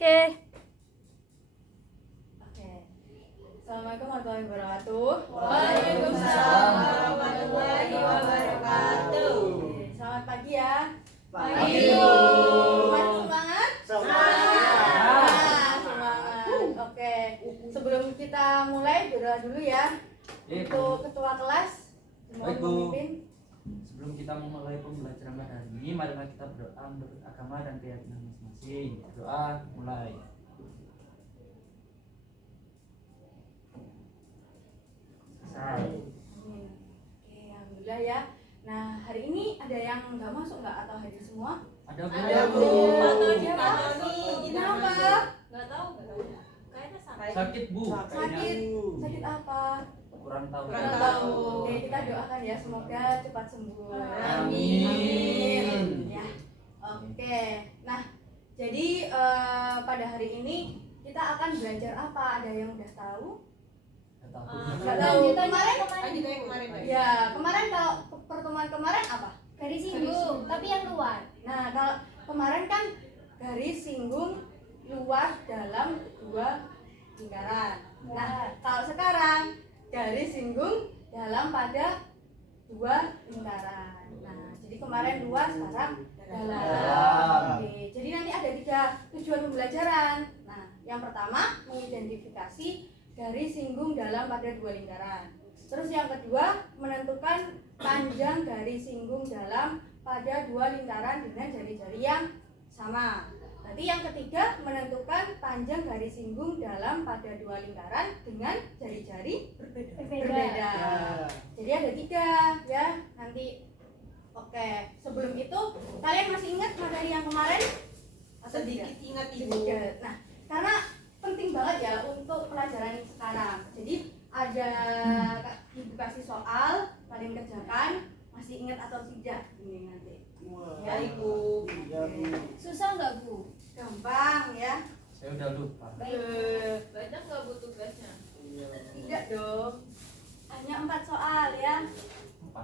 Oke. Oke. Assalamualaikum warahmatullahi wabarakatuh. Waalaikumsalam warahmatullahi wabarakatuh. Oke, selamat pagi ya. Pagi. Semangat? Semangat. Nah, semangat. Oke. Sebelum kita mulai berdoa dulu ya. Untuk ketua kelas, mohon Baik, Bu. memimpin. Sebelum kita memulai pembelajaran pada hari ini, marilah kita berdoa menurut agama dan keyakinan masing-masing. Doa mulai. Selesai. Amin. Oke, alhamdulillah ya. Nah, hari ini ada yang nggak masuk nggak atau hadir semua? Ada Ada, Bu. Bu. Pak Tony, Siapa? Pak Tony. Kenapa? Nggak tahu. Kayaknya sakit. Sakit Bu. Sakit. Sakit apa? Kurang tahu. Kurang tahu. Oke, kita doakan ya, semoga cepat sembuh. Amin. Ya. Oke. Nah, jadi pada hari ini kita akan belajar apa? Ada yang udah tahu? Nggak tahu. Nggak tahu. Kemarin? Lanjut kayak kemarin. Ya, kemarin kalau pertemuan kemarin apa? Garis singgung, tapi yang luar. Nah, kalau kemarin kan garis singgung luar dalam dua lingkaran. Nah, kalau sekarang garis singgung dalam pada dua lingkaran. Nah, jadi kemarin luar, sekarang dalam. Oke, jadi nanti ada 3 tujuan pembelajaran. Nah, yang pertama mengidentifikasi garis singgung dalam pada dua lingkaran. Terus yang kedua menentukan panjang garis singgung dalam pada dua lingkaran dengan jari-jari yang sama. Nanti yang ketiga menentukan panjang garis singgung dalam pada dua lingkaran dengan jari-jari berbeda. Jadi ada 3 ya nanti. Oke, sebelum itu kalian masih ingat materi yang kemarin? Atau Sedikit ingat Ibu. sedikit. Nah, karena penting banget ya untuk pelajaran ini sekarang. Jadi ada Ibu kasih soal, kalian kerjakan, masih ingat atau tidak ini nanti. Ya Ibu. Susah nggak Bu? Gampang ya. Saya udah lupa. Banyak nggak Bu tugasnya? Tidak dong. Hanya 4 soal ya. 4.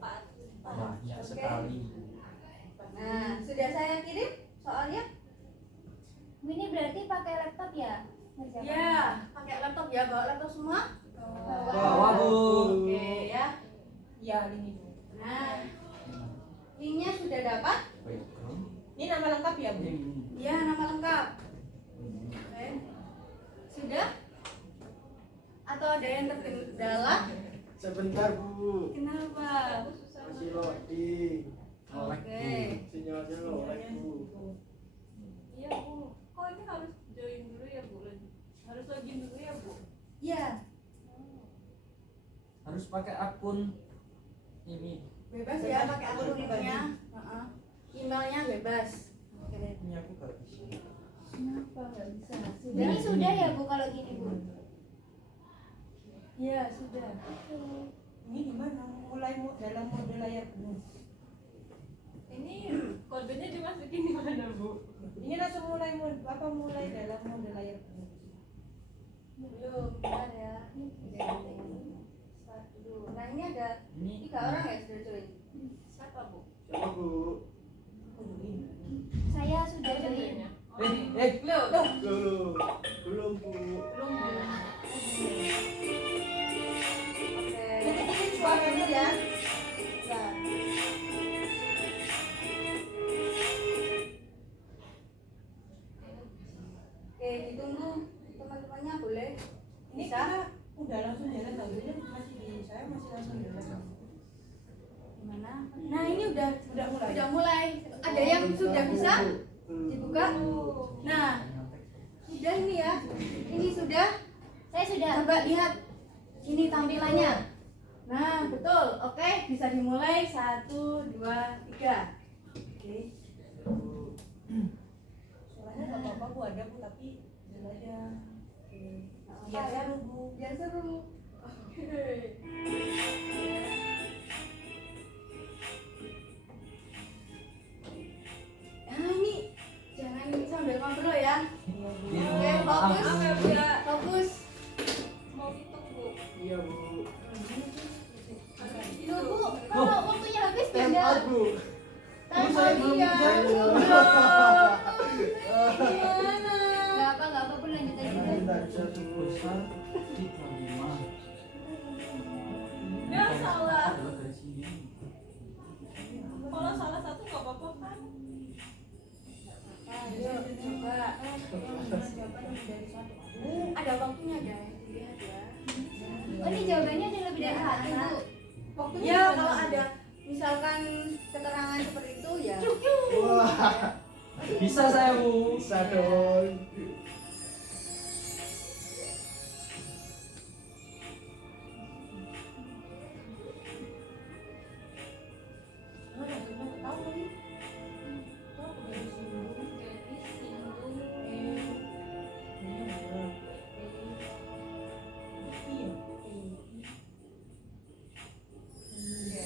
4. Banyak Oke. sekali. Nah, sudah saya kirim soalnya? Ini berarti pakai laptop ya? Ngerjakan? Ya, pakai laptop ya, bawa laptop semua? Bawa Bu. Oke ya. Ya ini Bu. Nah, linknya sudah dapat? Baik. Ini nama lengkap ya Bu? Iya, nama lengkap. Oke. Sudah? Atau ada yang terkendala? Sebentar Bu, Kenapa? masih loading. Oke. Sinyalnya loading Bu. Iya Bu. Kok ini harus join dulu ya Bu? Harus login dulu ya Bu? Iya, Harus pakai akun ini. bebas ya pakai akun linknya. Emailnya bebas. Oke. Ini aku gak bisa. Kenapa nggak bisa? Ini sudah ya Bu kalau gini Bu? Iya, sudah. Ini gimana? Mulai dalam mode layar penuh. Ini kodenya dimasukin di mana Bu? Ini langsung mulai dalam mode layar penuh. Belum, bentar ya. Start dulu. Nah, ini ada Ini 3 orang ya sudah join. Siapa Bu? Siapa Bu? Saya sudah join. Belum. Belum Bu. Oke. Ini suara dulu ya. Bentar. Oke, ditunggu teman-temannya boleh. Ini Bisa? kita udah langsung jalan tadi saya masih langsung jalan. Gimana? Nah, ini udah mulai. Udah mulai. Ada yang sudah bisa dibuka? Nah, sudah ini ya. Ini sudah. Saya sudah. Coba lihat ini tampilannya. Nah, betul. Oke, bisa dimulai. 1, 2, 3. Oke. Suaranya nggak apa-apa Bu, ada Bu, tapi jalan aja. Biar Biar seru, seru Bu. biar seru. Oke. Nah, ini jangan sambil ngobrol ya. Oke, fokus. Fokus. Mau hitung Bu. Iya Bu. Loh Bu, kalau waktunya habis Time beda. out Bu. Time saya out belum dia. bisa. Gimana? lanjut aja. Sebentar satu. Besar 35. Ya, salah. Adalah dari sini. Kalau salah satu nggak apa-apa kan? Ayo coba. Ada waktunya guys, lihat ya. Oh ini jawabannya ada lebih dari satu Bu. Waktunya ya kalau ada misalkan keterangan seperti itu ya. Wah, Bisa saya, Bu. bisa dong.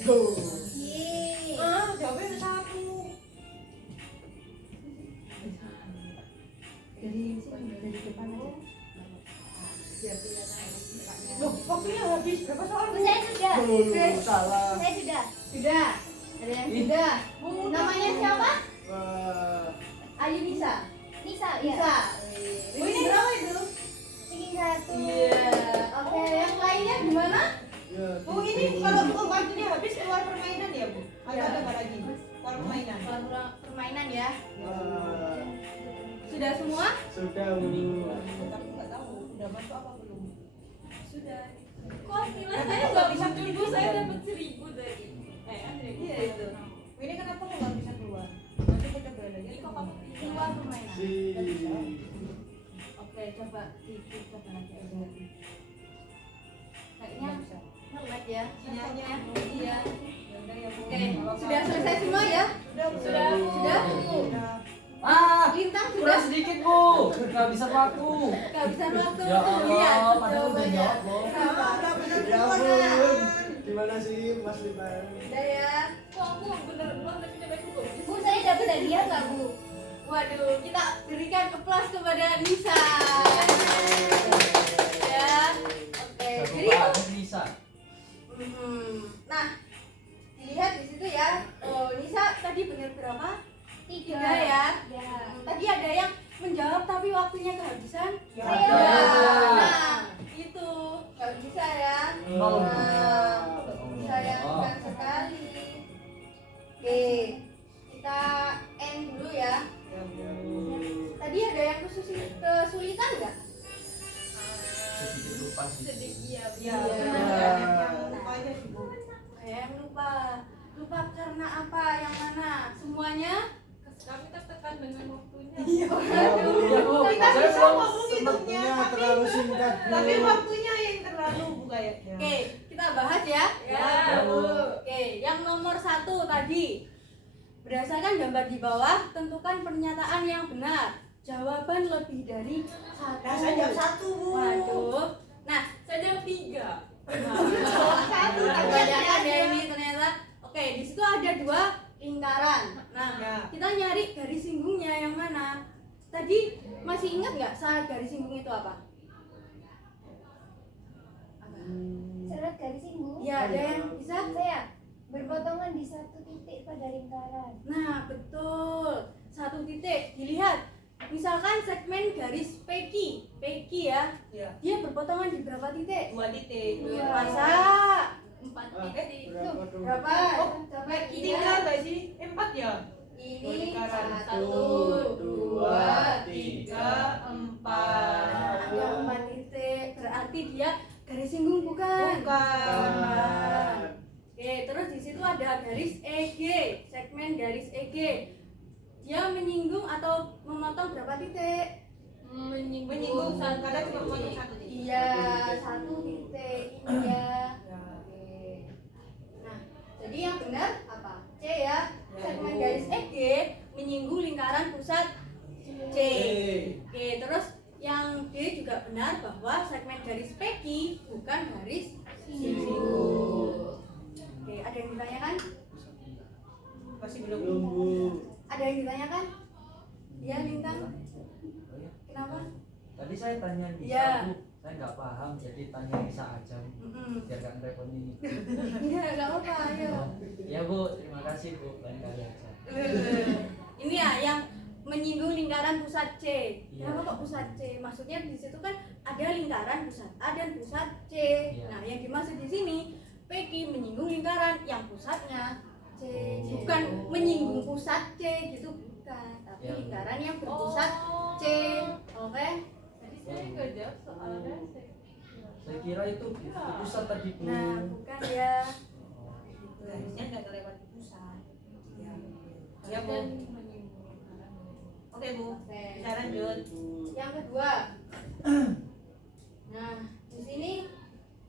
Tuh. Yeay. Jawabnya ada satu. Dari depan aja. Loh, waktunya habis. Berapa soal? Bu, saya sudah. Salah. Saya sudah. Sudah. Ada yang sudah. Namanya siapa? Wah, Ayu Nisa. Nisa ya. Nisa. Ini berapa itu? Tinggi satu. Iya. Oke, yang lainnya gimana? ya. Bu, ini kalau waktunya habis keluar permainan ya, Bu? Atau Ya. ada nggak lagi? Keluar permainan. Kalau permainan ya. Wah, Sudah semua? sudah Bu. Tapi nggak tahu udah masuk apa belum. Sudah. Kok nilai saya nggak bisa dulu, saya dapat 1000 dari Iya itu. Ini kenapa kok nggak bisa keluar? Nanti kita coba lagi. Ini kok kamu Keluar permainan. Si. Oke, coba coba lagi aja. Kayaknya Nggak bisa. ngelag ya. Sinyalnya. Iya. Ya udah ya, Bu. Oke, Nggak apa-apa. sudah selesai semua ya? Sudah, Bu. Sudah. Sudah? Sudah. Ah, Lintang sudah? kurang sedikit, Bu. Nggak bisa paku. Gak bisa waktu Ya tuh, Allah, lihat padahal udah jawabannya. jawab loh. Sama. Ya ampun. Gimana sih Mas Lipan? Udah ya. kok aku bener doang tapi nilaiku bagus. Bu, saya dapat hadiah nggak Bu? Waduh, kita berikan aplaus kepada Nisa. Ya. Oke, Satu jadi itu. banget bisa. Nah, dilihat di situ ya. Oh, Nisa tadi benar berapa? 3 ya. Ya. Tadi ada yang menjawab tapi waktunya kehabisan. Ya. Saya. Nah, itu nggak bisa ya. Nol. Nah, sayangkan sekali. Oke, kita end dulu ya. Ya, Bu. Tadi ada yang kesulitan nggak? Sedikit lupa sih. Sedikit ya. Ya, Iya. yang lupa aja sih, Bu. Kayak yang lupa. Lupa karena apa? Yang mana? Semuanya? Kami tertekan dengan waktunya. Ya Bu, Kita saya bisa belum ngomong hitungnya, sepertinya terlalu singkat Bu. Tapi waktunya yang terlalu, Bu, kayaknya. Oke, kita bahas ya. Ya, Bu. Oke, yang nomor 1 tadi. Berdasarkan gambar di bawah, tentukan pernyataan yang benar. Jawaban lebih dari 1. Nah, saya jawab 1, Bu. Waduh. Nah, Saya jawab 3. Satu, kebanyakan ya ini ternyata. Oke, di situ ada 2 lingkaran. Nah, Ya. kita nyari garis singgungnya yang mana? Tadi masih ingat nggak saat garis singgung itu apa? Seret garis singgung. Ya, ada yang bisa? Saya berpotongan di satu titik pada lingkaran. Nah, betul. 1 titik. Dilihat. Misalkan segmen garis PQ ya. Ya. Dia berpotongan di berapa titik? 2 titik. Dua. Masa 4 Ah, titik. berapa dong? berapa? Oh, Coba Tinggal nggak sih? 4 ya? Ini lingkaran. 1, 2, 3, 4. Ada 4 titik. Berarti dia garis singgung bukan? Bukan. Oke, terus di situ ada garis EG, segmen garis EG. Dia menyinggung atau memotong berapa titik? Menyinggung Menyinggung, karena cuma potong 1 titik. Iya, 1 titik ini ya. Ya. Oke. Nah, jadi yang benar apa? C ya. Ya, Segmen Bu. garis EG menyinggung lingkaran pusat C. Oke, terus yang D juga benar bahwa segmen garis PQ bukan garis singgung. Oke, ada yang ditanyakan? Masih belum. Belum Bu. Ada yang ditanyakan? Ya, Lintang. Oh ya. Kenapa? Tadi saya tanya Nisa, Ya. Bu. Saya nggak paham, jadi tanya Nisa aja. Biar nggak repot ini. Enggak apa-apa, ayo. Ya Bu, terima kasih Bu. Lain kali aja. Ini ya yang menyinggung lingkaran pusat C. Iya. Kenapa kok pusat C? Maksudnya di situ kan ada lingkaran pusat A dan pusat C. Iya. Nah, yang dimaksud di sini Peggy menyinggung lingkaran yang pusatnya C, Oh. bukan menyinggung pusat C gitu, bukan, tapi Ya. lingkaran yang berpusat C. Oke? Tadi saya nggak jawab soalnya Saya kira itu pusat tadi Bu. Nah, bukan ya. Harusnya nggak kelewat pusat. Ya. Ya Bu. dan menyinggung. Oke Bu. Oke. Bisa lanjut. Yang kedua. Nah, di sini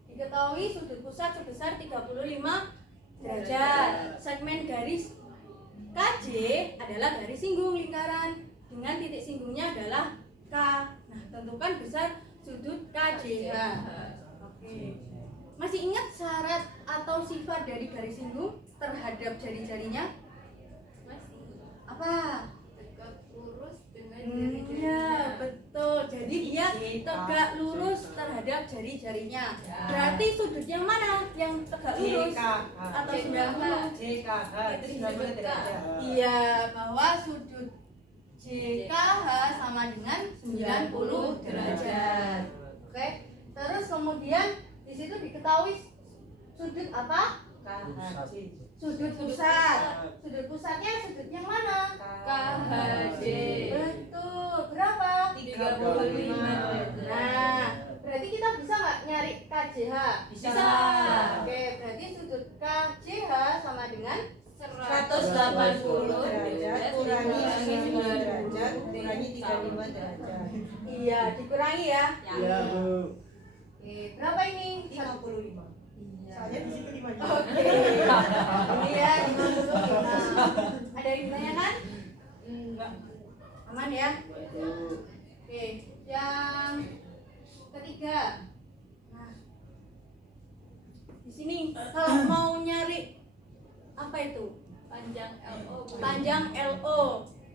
diketahui sudut pusat sebesar 35 derajat. Segmen garis KJ adalah garis singgung lingkaran dengan titik singgungnya adalah K. Nah, tentukan besar sudut KJH. Oke. Masih ingat syarat atau sifat dari garis singgung terhadap jari-jarinya? Masih Apa? tegak lurus dengan Ya, jari-jarinya. betul. Jadi dia tegak lurus terhadap jari-jarinya. Berarti sudut yang mana yang tegak lurus atau 90? JKH itu 90 derajat. Iya, bahwa sudut JKH sama dengan 90 derajat. Oke. Terus kemudian di situ diketahui sudut apa? KHJ. Sudut pusat. Sudut pusatnya sudut yang mana? KHJ. Betul. Berapa? 35 Nah, berarti kita bisa nggak nyari KJH? Bisa. Oke, berarti sudut KJH sama dengan 180 derajat kurangi 90 derajat kurangi 35 derajat. iya, dikurangi ya. Iya Bu. Oke, berapa ini? 55. Soalnya di situ 5 Oke. Ini ya 55. Ada yang ditanyakan? Enggak. Aman ya? Oke, yang ketiga. Nah, di sini kalau mau nyari apa itu? panjang LO. Panjang LO.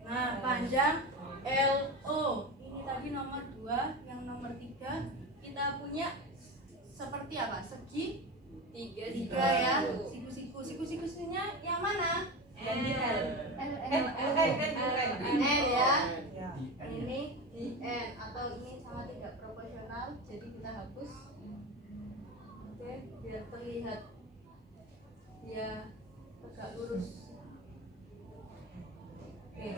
Nah, panjang LO. Ini tadi nomor 2, yang nomor 3 kita punya seperti apa? Segi tiga tiga ya. Siku-sikunya yang mana? Dan di L. L N ya. Ya. Ini di N atau ini sangat tidak proporsional, jadi kita hapus. Oke, biar terlihat dia tegak lurus. Oke,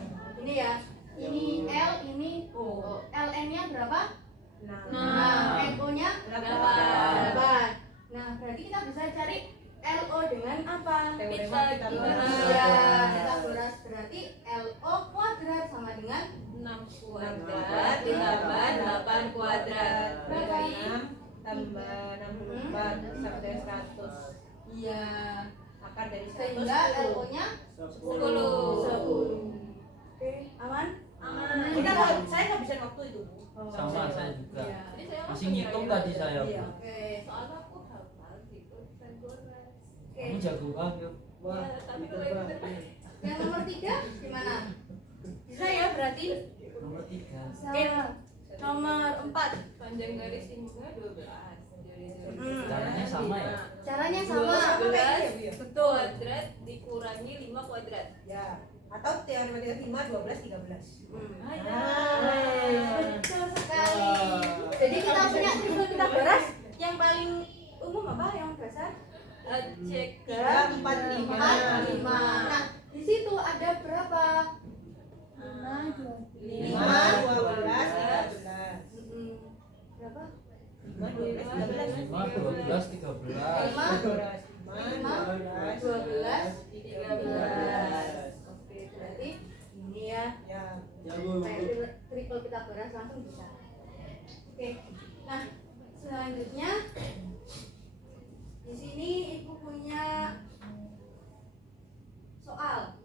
ini ya. Ini L, ini O. LN-nya berapa? Nah, NO-nya 8. Nah, berarti kita bisa cari LO dengan apa? Teorema Pythagoras. Iya, Pythagoras berarti LO kuadrat sama dengan 6 kuadrat ditambah 8 kuadrat. Berapa? 6 tambah 64 sama dengan 100. iya. Akar dari 100 Sehingga 10. LO-nya 10. Oke, aman? Kita saya ngabisin waktu itu. Bu. Sama saya juga. Iya. Jadi saya Masih ngitung tadi saya. Iya. Bu. Oke. soalnya aku hafal gitu Pythagoras. Oke. Kamu jago banget. Wah. Ya, tapi kalau itu Yang nomor 3 gimana? Bisa ya berarti? Nomor 3. Oke. Nomor 4. panjang garis singgungnya 12. Jadi Caranya sama ya? Caranya sama. 12 Betul. kuadrat dikurangi 5 kuadrat. Ya. Atau teorema matematika 12 13. Betul sekali. Jadi kita punya triple Pythagoras yang paling umum apa? Yang dasar? Cek 3 4 5. 4, 5. Nah, di situ ada berapa? 5 12 13. Berapa? 5 12 13. 5, 12, 13. 5, 5 12, 13. Oke, berarti ini ya. Ya. Ya Bu. Kayak triple Pythagoras langsung bisa. Oke. Nah, selanjutnya di sini ibu punya soal.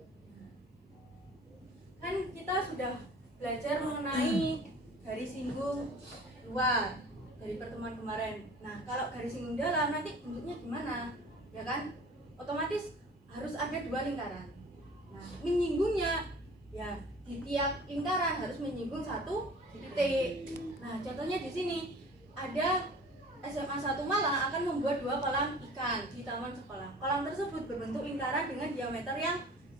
Kan kita sudah belajar mengenai garis singgung luar dari pertemuan kemarin. Nah, kalau garis singgung dalam nanti bentuknya gimana? Ya kan? Otomatis harus ada 2 lingkaran. Nah, menyinggungnya ya di tiap lingkaran harus menyinggung 1 titik. Nah, contohnya di sini ada SMA 1 Malang akan membuat 2 kolam ikan di taman sekolah. Kolam tersebut berbentuk lingkaran dengan diameter yang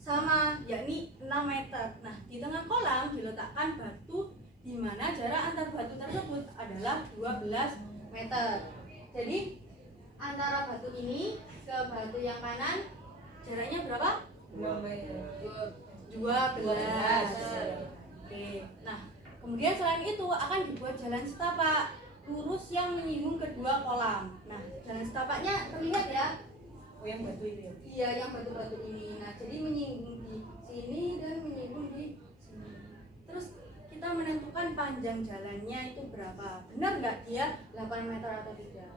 sama, yakni 6 meter. Nah, di tengah kolam diletakkan batu di mana jarak antar batu tersebut adalah 12 meter. Jadi, antara batu ini ke batu yang kanan jaraknya berapa? 2 meter. 12. Oke. Nah, kemudian selain itu akan dibuat jalan setapak lurus yang menyinggung kedua kolam. Nah, jalan setapaknya terlihat ya. Oh, yang batu itu ya? Iya, yang batu-batu ini. Nah, jadi menyinggung di sini dan menyinggung di sini. Terus kita menentukan panjang jalannya itu berapa. Benar nggak dia 8 meter atau tidak?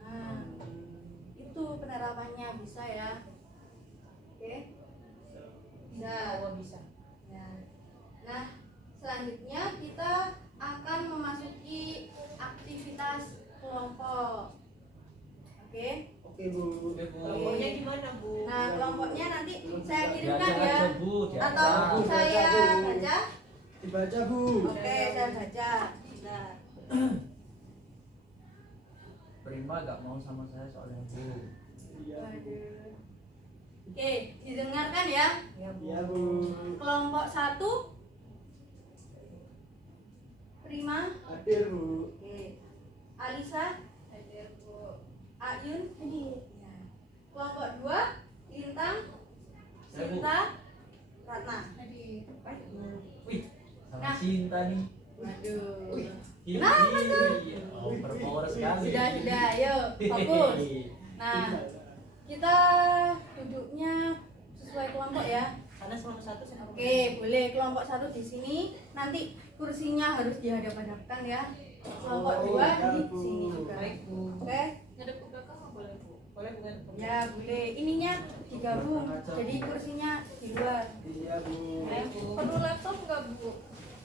Nah, itu penerapannya bisa ya. Oke. Bisa. Oh, bisa. Ya. Nah, selanjutnya kita akan memasuki aktivitas kelompok. Oke. Oke Bu. Kelompoknya gimana, Bu? Nah, kelompoknya nanti saya kirimkan Diajar ya. aja, Bu, diajar. Atau saya Bu. baca? Dibaca Bu. Oke, saya baca. Nah, Prima gak mau sama saya soalnya, Bu. Iya. waduh. Oke, didengarkan ya. Ya, Bu. Iya Bu. Kelompok 1 Prima. Hadir Bu. Oke. Alisa. Hadir, Bu. Ayun. Hadir. Ya. Kelompok 2 Lintang. Saya, Bu. Sinta. Ratna. Hadir. Wih, sama Nah. Cinta nih. Waduh. Ih, Kenapa tuh? Oh, berpower sekali. Sudah, yuk, fokus. Nah, kita duduknya sesuai kelompok ya. Karena selama satu saya Oke, boleh kelompok 1 di sini. Nanti kursinya harus dihadap-hadapkan ya. Kelompok 2 di sini juga. Baik, Bu. Oke? Ngadep ke belakang nggak boleh, Bu? Boleh bukan? Ya, boleh. Ininya digabung. Jadi kursinya di luar. Iya Bu. Baik, Bu. Perlu laptop nggak, Bu?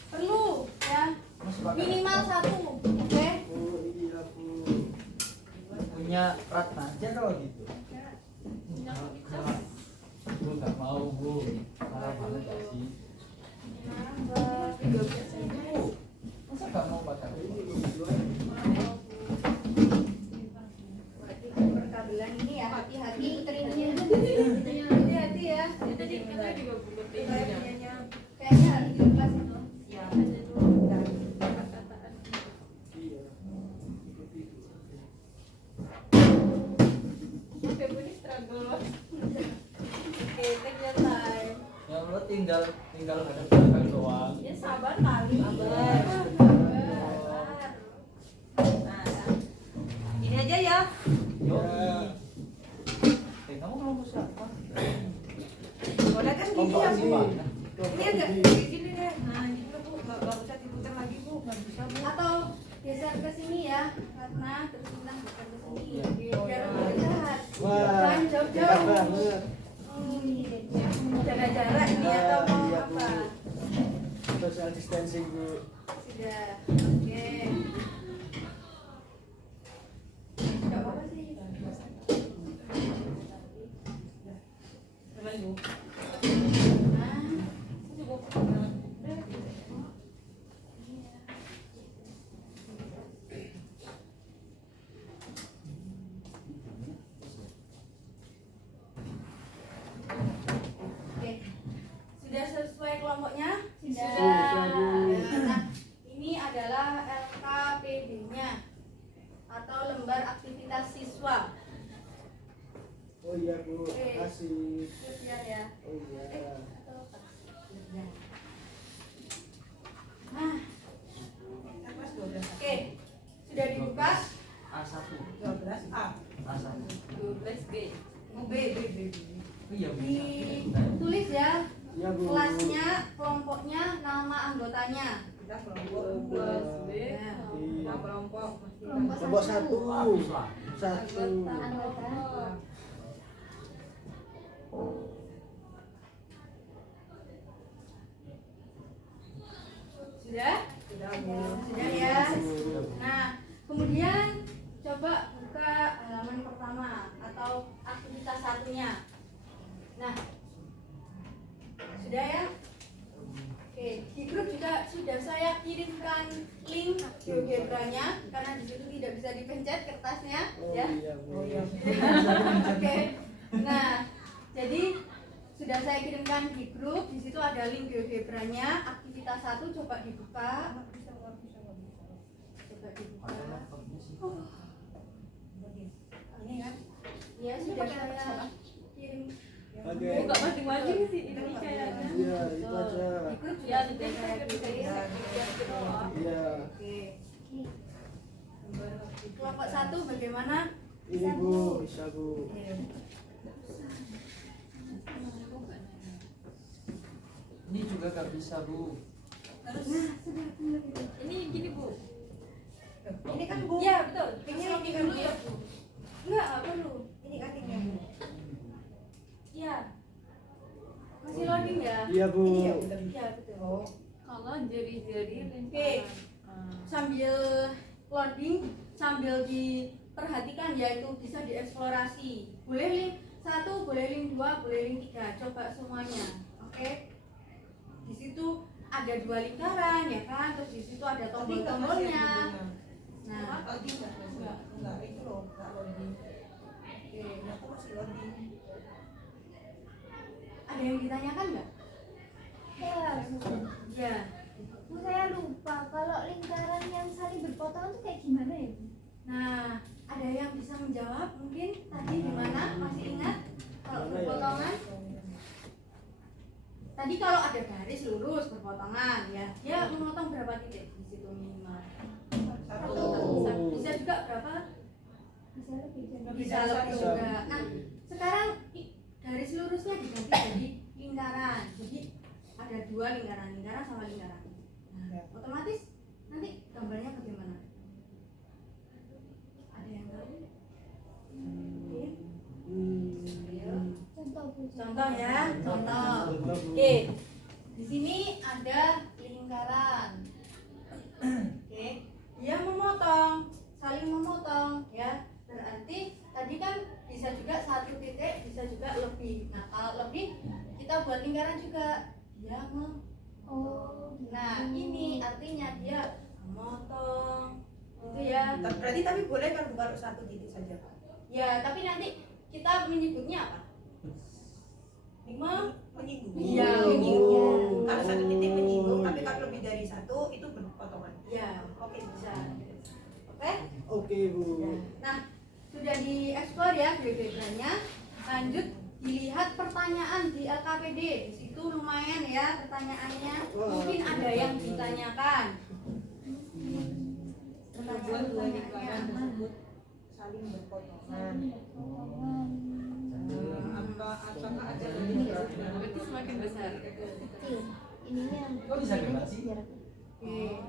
Perlu ya. Mas pakai Minimal 1. Oke? Oh iya Bu. punya Ratna aja kalau gitu. Bu gak mau, Bu. Parah banget gak sih? Kenapa? Bu, masa gak mau pakai? Berarti perkabelan ini ya hati-hati. Hati-hati ya. Itu tadi kita juga buka Saya pintunya. punyanya. Kayaknya harus dilepas itu. Ya. Ada dulu kata-kataan. Iya. Oke, Bu, ini struggle. Oke, take your time. Ya Allah, tinggal ada belakang doang. Ya sabar kali. Sabar. Sabar. Nah, ini aja ya. Yo. Ya. Kamu kelompok siapa? Boleh kan gini Kelompok ya, ini. Bu? Kelompok Ini agak ini. kayak gini deh. Nah, gitu Bu. Nggak usah diputar lagi, Bu. Nggak bisa, Bu. Atau geser ke sini ya, Ratna, terus Bintang geser ke sini. Iya. Biar lebih dekat. Wah. Jangan Dekat jauh-jauh. banget. Jaga jarak ini atau mau Iya, Bu. apa? Social distancing Bu. Sudah. Oke. Enggak apa-apa sih. Teman, Bu. Nah, oke. Sudah sesuai kelompoknya? Sudah, Bu. Nah, ini adalah LKPD-nya atau lembar aktivitas siswa. Oh iya Bu. Kasih. Siap ya. Oh iya. Nah, Atas 12. oke. Sudah dibuka? A1. 12 A. A1. 12B. Oh, B, B, B, B. Iya, Ditulis ya Iya Bu. kelasnya, kelompoknya, nama anggotanya. Kita kelompok 12B. Ya. Kita kelompok. Kelompok 1. Habis lah. 1. Anggota. Sudah? Sudah, Bu. Sudah ya. Nah, kemudian coba buka halaman pertama atau aktivitas satunya. Nah, sudah ya? Oke, di grup juga sudah saya kirimkan link GeoGebranya karena di situ tidak bisa dipencet kertasnya, Oh ya. iya Bu. Oh iya. Oke. Nah, jadi sudah saya kirimkan di grup. Di situ ada link GeoGebra-nya. Aktivitas 1 coba dibuka. Coba dibuka. Ada laptopnya sih. Ini kan? Ya sudah saya kirim. Oke. Enggak masing-masing sih ini kayaknya. Iya, itu aja. Di grup Ya, juga nanti sudah saya bisa kirim. ya. Iya. Oke. Kelompok 1 bagaimana? Ini Bu, bisa Bu. Ini juga gak bisa Bu. Ini gini Bu. Ini kan Bu. Iya betul. Ini Ini lagi dulu ya Bu. Enggak perlu. Ini cuttingnya Bu. Iya. Masih loading ya? Iya Bu. Ini ya udah. Iya betul. Oh. Kalau jari-jari Oke. Sambil loading, sambil diperhatikan yaitu bisa dieksplorasi. Boleh link 1, boleh link 2, boleh link 3. Coba semuanya. Oke. Di situ ada 2 lingkaran ya kan, terus di situ ada tombol-tombolnya. Nah, Loading enggak itu loh, enggak loading. Oke, aku masih loading. ada yang ditanyakan nggak? Ya. Bu, saya lupa kalau lingkaran yang saling berpotongan itu kayak gimana ya, Bu? Nah, ada yang bisa menjawab mungkin tadi gimana? Masih ingat kalau Mana ya? berpotongan? Tadi kalau ada garis lurus berpotongan ya, dia memotong berapa titik di situ minimal? Oh. Bisa juga berapa? Bisa lebih jadi. Bisa lebih Bisa. juga. Nah, sekarang garis lurusnya diganti jadi lingkaran. Jadi ada 2 lingkaran, lingkaran sama lingkaran. Nah, otomatis nanti gambarnya bagaimana? Ada yang tahu? Oke. Ayo. Contoh, Bu. Contoh ya, contoh. Contoh, Bu. Oke, di sini ada lingkaran. Oke, dia memotong, saling memotong ya. Berarti tadi kan bisa juga 1 titik, bisa juga lebih. Nah, kalau lebih kita buat lingkaran juga. Dia Oh, Nah, ini artinya dia memotong. Itu ya. Berarti tapi boleh kan bukan 1 titik saja. Ya, tapi nanti kita menyebutnya apa? Menyinggung. Iya, menyinggung. Kalau 1 titik menyinggung, tapi kalau lebih dari 1 itu berpotongan. Ya, Oke, bisa. Oke? Oke Bu. Nah, sudah dieksplor ya geogebranya. Lanjut dilihat pertanyaan di LKPD. Di situ lumayan ya pertanyaannya. Mungkin ada yang ditanyakan. Kedua dua lingkaran tersebut saling berpotongan. Berpotongan. Apakah ada lebih dari Berarti semakin besar. Kecil. Ininya Kok bisa bebas sih? biar Oke.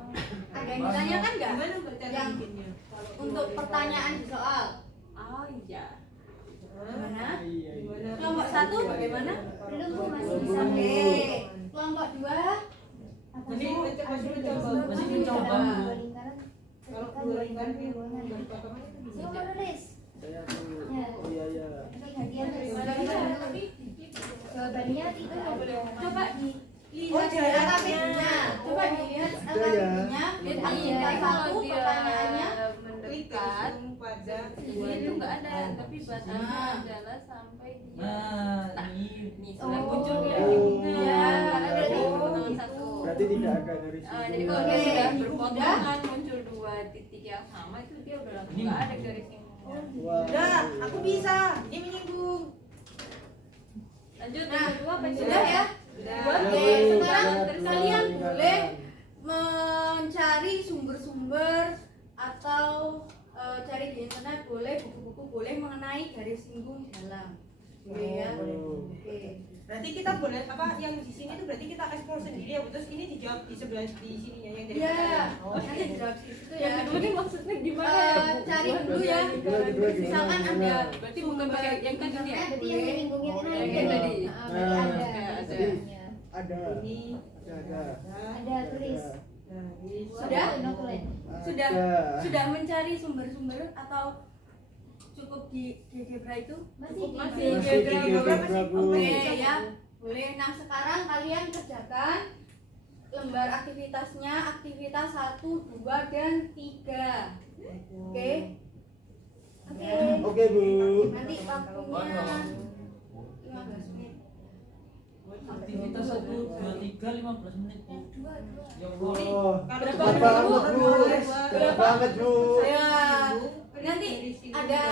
Ada yang ditanyakan nggak? Gimana bercara Yang bikinnya? untuk pertanyaan di soal. Oh iya. Gimana? Iya, iya. Kelompok 1 bagaimana? belum, Bu, masih Belum. bisa. Oke. Kelompok 2 Apa Masih sih? mencoba, masih Ada mencoba. dua Masih lingkaran, mencoba. dua lingkaran. Kalau Ketika dua lingkaran dua lingkaran. berpotongan itu Saya bisa. mau nulis. Saya Bu. Ya. Oh iya iya. Nanti gantian nulis. tapi Jawabannya itu ada. coba dilihat Oh, di jaraknya. LKPD-nya. Coba dilihat Sudah ya. LKPD-nya. Dan Aktivitas iya, 1 kalau dia pertanyaannya. mendekat, pada ini itu nggak ada, tapi batasnya Nah. adalah sampai dia. Nah, ini Nih, sudah Oh. muncul ya. Oh. Ya, karena ada di Oh, potongan gitu. 1. Berarti tidak ada garis Jadi kalau Oke, dia sudah Ibu berpotongan muncul 2 titik yang sama itu dia udah langsung nggak ada garis yang Wah. Udah, aku bisa. Ini menyinggung. lanjut Nah, yang kedua apa sudah ya? Udah. Oke, Ya, Bu. sekarang Jangan kalian dua boleh lingkaran. mencari sumber-sumber atau cari di internet, boleh buku-buku, boleh mengenai garis singgung dalam. Boleh ya? Oh. Oke. Berarti kita boleh apa yang di sini tuh berarti kita eksplor sendiri ya. Terus ini dijawab di sebelah di sininya yang dari Ya, pertanyaan. Oh, nanti dijawab di situ yang ya. kedua ini maksudnya gimana ya? Bu? Cari dulu ya. Kedua gimana? Misalkan ada Berarti bukan pakai yang tadi ya? Berarti yang menyinggungnya Oh, kan yang ada. tadi. Berarti Nah. ada. Jadi Ya. ada. ini Ada. Ada tulis. dari Sudah? Notulen. Sudah Ada. sudah mencari sumber-sumber atau cukup di GeoGebra itu? Masih Cukup di masih. Masih di GeoGebra, Bu. Oke ya, boleh. Nah sekarang kalian kerjakan lembar aktivitasnya, aktivitas 1, 2, dan 3. Oke. Oke. Oke Bu. Nanti waktunya 15 menit. Aktivitas 1, 2, 3, 15 menit. Ya Allah. Oh, Kalau cepat banget Bu. Cepat banget Bu. Ya, nanti ada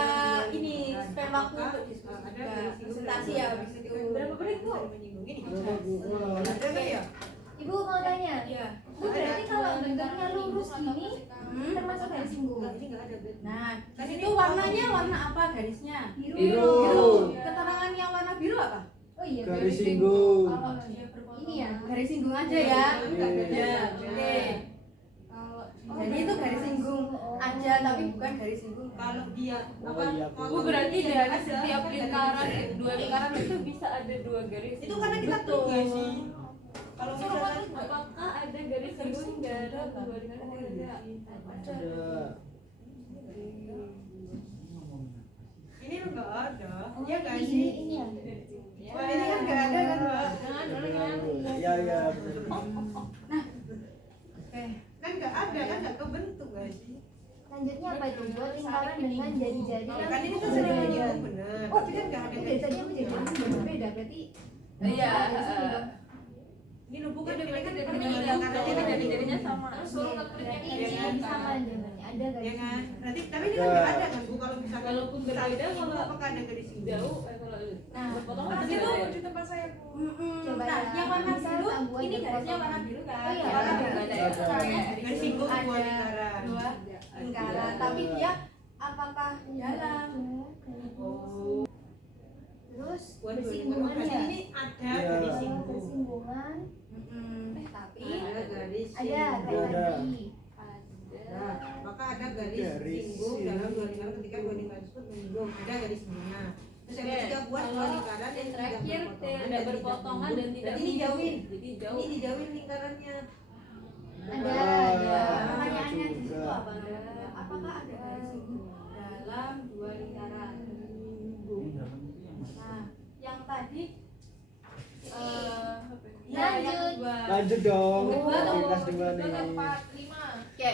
ini spare waktu untuk diskusi Ada juga, dari singgung presentasi dan ya habis itu. berapa menit Bu? Ini. Berapa, Bu? Wah. Ada nggak ya? Ibu mau tanya. Iya. Bu berarti kalau bentuknya lurus gini termasuk garis singgung. Ini nggak ada. Nah, di situ warnanya warna apa garisnya? Biru. Biru. Keterangan yang warna biru apa? Oh iya. Garis singgung. Kalau ini ya. Garis singgung aja ya. Iya. Ya, oke. Jadi itu garis singgung aja tapi bukan garis singgung. Kalau dia Oh iya Bu. Bu berarti dari setiap lingkaran, dua lingkaran itu bisa ada dua garis. itu karena kita tinggi sih. Kalau misalkan Apakah ada garis singgung dalam dua lingkaran atau tidak? Ada. ini lu nggak ada, Oh, ya nggak ini sih? ini ya. Wah, ini kan nggak ada kan Mbak? Iya iya. Oke. Kan nggak ada kan nggak kebentuk nggak sih? Lanjutnya apa itu? Buat lingkaran dengan jari-jari. Kan ini kan sering menyinggung benar. Oh, Tapi kan nggak ada. dari tadi aku jadi berbeda berarti. Iya. Ini lu bukan Udah berarti kan dari lingkarannya jari-jarinya dari jarinya sama. Berarti ini sama jawabannya. Ada garis ya kan? singgung. Berarti tapi ini kan nggak ada kan Bu kalau misalkan Walaupun berbeda, kalau apakah ada garis singgung? Jauh, kalau Nah, berpotong pas kan itu ada. di tempat saya Bu. Coba Nah, ya. yang warna Misal biru tak buat ini garisnya berpotong. warna biru kan? Oh iya. Warna biru Ada. itu keterangannya Garis singgung dua ada lingkaran. dua lingkaran, tapi dia apakah dalam? Oh. Terus Buat dua bersinggungan lingkaran. ya. Ini ada Iya. garis Kalau singgung. bersinggungan Tapi Ada garis ada singgung. kayak Ada. tadi. Nah, maka ada garis Garis singgung dalam dua lingkaran ketika dua lingkaran tersebut menyinggung. Ada garis singgungnya. Terus yang Oke. ketiga buat dua lingkaran yang Terakhir tidak berpotongan dan tidak Berarti dijauhin. menyinggung. Jadi jauh. Ini dijauhin lingkarannya. Ada. pertanyaannya di situ Ada. apa? Apakah ada garis singgung dalam dua lingkaran? Nah, yang tadi ya, yang Lanjut. kedua. Lanjut dong. Kedua tuh. Kelas 2 nih. 4, 5. Oke.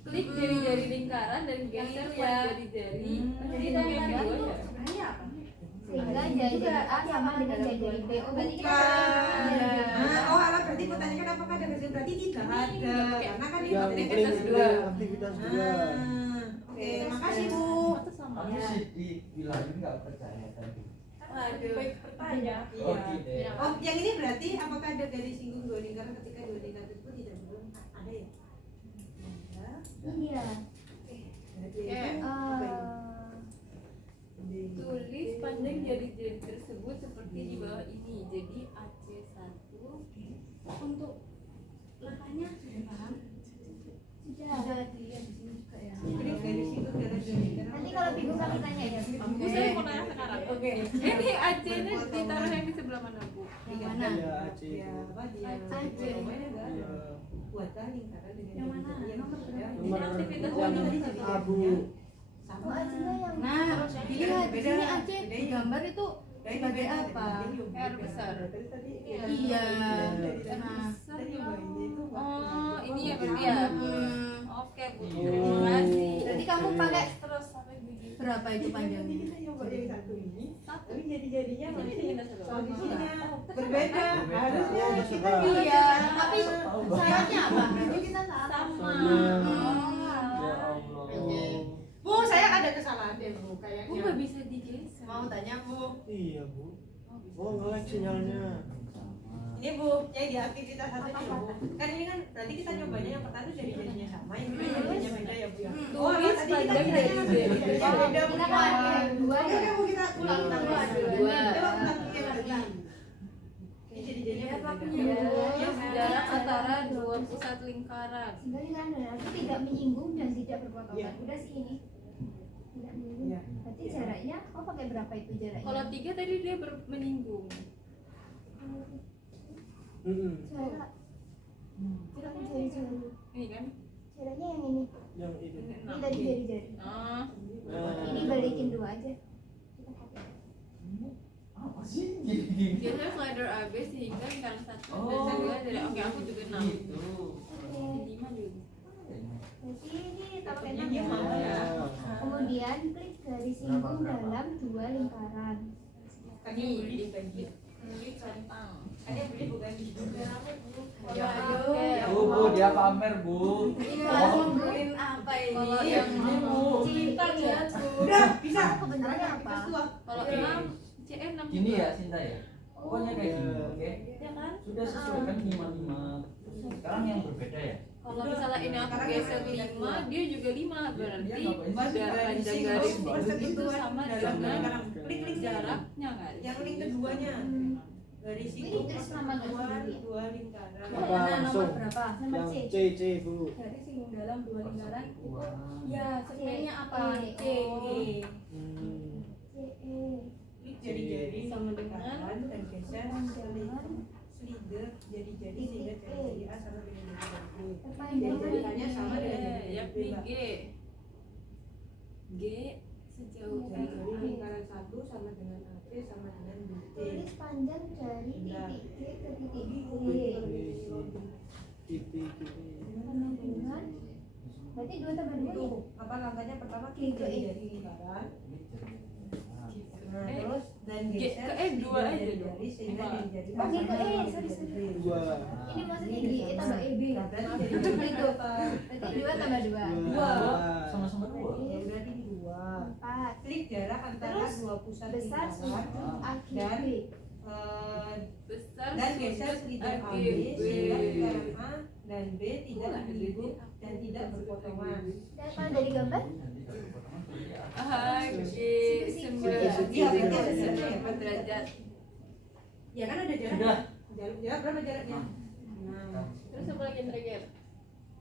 Klik jari-jari lingkaran dan geser Yang pada ya. jari-jari. Jadi Jadi dari yang tadi kedua itu ya. sebenarnya apa? Sehingga jari-jari A sama dengan jari-jari B. Oh berarti kita Iya. Nah, oh alah berarti aku tanyakan apakah ada garis berarti tidak ada. Karena kan ini Yang aktivitas link dua. aktivitas 2. Ah, Oke, makasih Bu. Itu sama. Kamu sih dibilangin nggak percaya tadi. Waduh. Bertanya. Oh, tidak. Oh, yang ini berarti apakah ada garis singgung dua lingkaran ketika dua lingkaran tersebut tidak belum ada ya? Ada. iya. Berarti Oke. itu apa ini? Tulis panjang jari-jari tersebut seperti di bawah ini. Jadi AC1 Untuk lekanya sudah paham? Sudah. Sudah dilihat di sini juga ya. Ini garis singgung dalam dua lingkaran. Nanti kalau bingung kami tanya ya. Bu, saya mau nanya sekarang. Oke. Ini AC-nya ditaruh yang di sebelah mana, Bu? Yang mana? Iya, Aceh. Ya, apa dia? Aceh. Namanya enggak ada. Iya. Buatlah lingkaran dengan Yang mana? jari-jari yang Nomor ada. berapa? Nomor aktivitas yang ini abu. Sama. Oh Acehnya yang Nah, dilihat di sini Beda. Aceh di gambar itu sebagai apa? R besar. Iya. Nah, Oh, ini ya berarti ya. Oke, Bu. Iya. Terima kasih. Jadi kamu pakai Terus sampai begini. berapa itu panjangnya? Kita nyoba yang satu ini, tapi jadi-jadinya Ini masih kita sudah. posisinya berbeda. Harusnya Oh, kita sekarang. Iya, tapi syaratnya apa? Jadi kita salah. Sama. Ya Allah. Bu, saya ada kesalahan deh Bu, Bu, kayaknya. nggak bisa digeser. Mau tanya Bu, Iya, Bu. Oh, nge-lag sinyalnya. ini Bu, yang di aktivitas satu ini Bu. Kan ini kan berarti kita nyobanya yang pertama jadi-jadinya sama, yang kedua jadinya beda ya Bu ya. Oh, Tulis tadi kita panjang jadinya jari-jari. beda Bu. Kita kan ada dua Oke, ya. oke, Bu, kita ulang Dua. Dua. Coba ulang yang tadi. Ini jadi-jadinya Lihat berbeda. waktunya. Terus jarak antara dua pusat lingkaran. Sehingga lingkaran berarti tidak menyinggung dan tidak Iya. berpotongan. Udah sih ini. Tidak menyinggung. Iya. Berarti jaraknya, oh pakai berapa itu jaraknya? Kalau 3 tadi dia menyinggung. Mm-mm. Jarak. Jarak jari-jari. Ini kan? Jaraknya yang ini. Yang itu. Ini tadi jari-jari. Ah, Nah. Ini balikin dua aja. Kita pakai. Apa sih gini? geser slider AB sehingga lingkaran 1 dan Oh. 2 dari oke aku juga 6. Gitu. Oke. 5 juga. Berarti ini kita pakai Ini 6 ya. mau ya. Kemudian klik garis singgung dalam dua lingkaran. Kan ini di bagian. Beli centang. Kan yang beli bukan di Ya, Bu, dia pamer, Bu. Ini harus membeliin apa ini? Kalau yang Ini, Bu. Cinta ya, Bu. Udah, bisa. Kebenarannya apa? Kalau 6 CM 6 Gini ya, Cinta ya. Pokoknya kayak gini, oke? ya kan? Sudah sesuaikan 5-5. Sekarang yang berbeda ya. Kalau misalnya ini aku geser 5, dia juga 5 berarti Dia ngapain sih? udah panjang garis itu sama dengan klik jaraknya kan? yang link keduanya. Garis Ini itu terus nama nggak sendiri? dua lingkaran. Yang mana nomor langsung? berapa? Nomor Yang C. C Bu. Dari singgung dalam 2 lingkaran itu Wah. ya segmennya apa? C. C, G. Hmm. Klik jari-jari Sama dengan lingkaran dan geser slider jari-jari sehingga jari-jari A sama dengan jari-jari B. Jari-jarinya sama dengan jari-jari yang B. di Mbak. G sejauh Jari-jari lingkaran 1 sama dengan AC sama dengan BC. Tulis panjang dari titik G ke titik B. Titik. Sama dengan berarti 2 tambah 2 Itu ya? apa langkahnya pertama G klik ke E. jari lingkaran. Nah, Eh, terus dan G geser ke E dua aja jari-jari dong. sehingga Dua. jari-jari Oh, G ke E, dengan sorry, jari B. Dua. Ini maksudnya G tambah EB. Nah, berarti Itu. jari berapa? Berarti 2 tambah 2. Dua. Sama-sama 2. Ya berarti 2. 4. Klik jarak antara Terus, dua pusat Besar lingkaran sudut AGB. besar dan geser slider AB sehingga lingkaran A dan B tidak berlibur dan tidak berpotongan. Dan kalau dari gambar? G 9 Iya, betul. 4 derajat. Ya kan ada jarak. Sudah. Jarak berapa jaraknya? Nah, Terus apa lagi terakhir?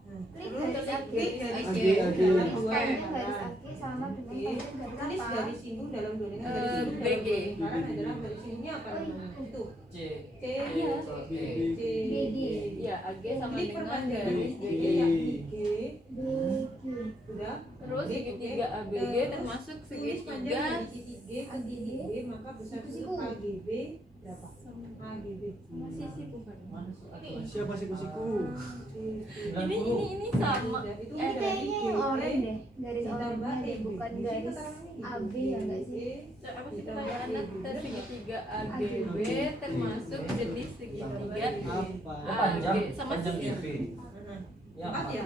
Klik terus garis AG. klik garis AG. dalam dua Panjang garis lingkaran. AG sama dengan Oke. panjang garis Tulis apa? garis singgung dalam dua lingkaran. Garis singgung dalam BG. dua lingkaran adalah garis singgungnya apa namanya? Itu C. C. Iya. C. BG. Iya, AG sama Klik dengan perpanjangan garis BG BG. yakni G. BG. Sudah. Terus segitiga ABG termasuk Tulis panjang segitiga dari titik G ke titik B maka besar Siku-siku. AGB berapa? AGB. sisi bukan. Mana sih? Siapa siku-siku? Ini sama. Ini kayaknya yang oranye deh. Garis oranye deh, bukan garis AB ya enggak sih? Apa sih pertanyaannya? Segitiga AGB termasuk jenis segitiga Apa? Oh, panjang. AG sama Panjang sisi. GB. Ya, Empat ya?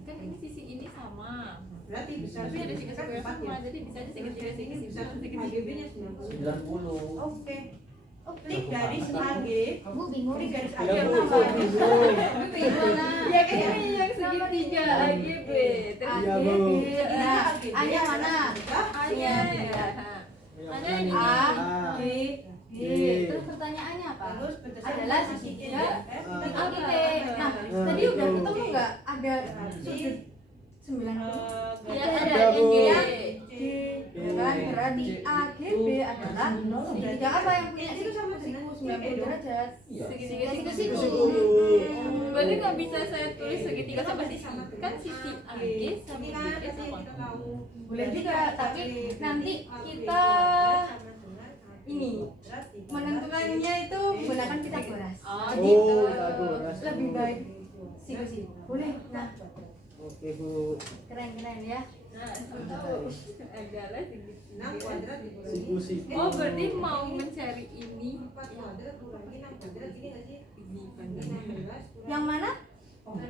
Kan ini sisi ini sama. Berarti besar Tapi ada segitiga yang empat sama, ya? jadi bisa aja segitiga Ini besar segitiga. AGB-nya 90. 90. Oke. Klik garis AG. Gue bingung. Klik garis AG Ya, yang Bu. tambah. Ya kan ini yang segitiga AGB. Terus Iya, Bu. Nah, A-nya mana? A-nya ya. A-nya ini. A, A. B, G. G. Terus pertanyaannya apa? Terus berdasarkan Adalah sisi segitiga F, A. kita AGB. tambah Nah, garis tadi B. udah ketemu nggak? Ada Berarti, sudut 90. Ya garis ada Ada, Bu. ini. G, ya kan? Berarti AGB adalah segitiga apa yang punya Itu sama dengan 90 derajat? Iya. Segitiga Siku-siku. Siku-siku. Berarti nggak bisa saya tulis segitiga sama sisi. Kan sisi AG sama Ini kan BG tadi sama. kita tahu. Boleh juga, tapi nanti kita ini menentukannya itu menggunakan Pitagoras. Oh Oh, gitu. Pitagoras. Lebih baik siku-siku. Boleh. Nah, Oke Bu. keren-keren ya. Nah, tahu adalah segitiga. 6 kuadrat dikurangi Siku-siku. Oh, berarti mau mencari ini 4 kuadrat kurangi 6 kuadrat ini nggak sih? ini kan 16 Yang mana? 4.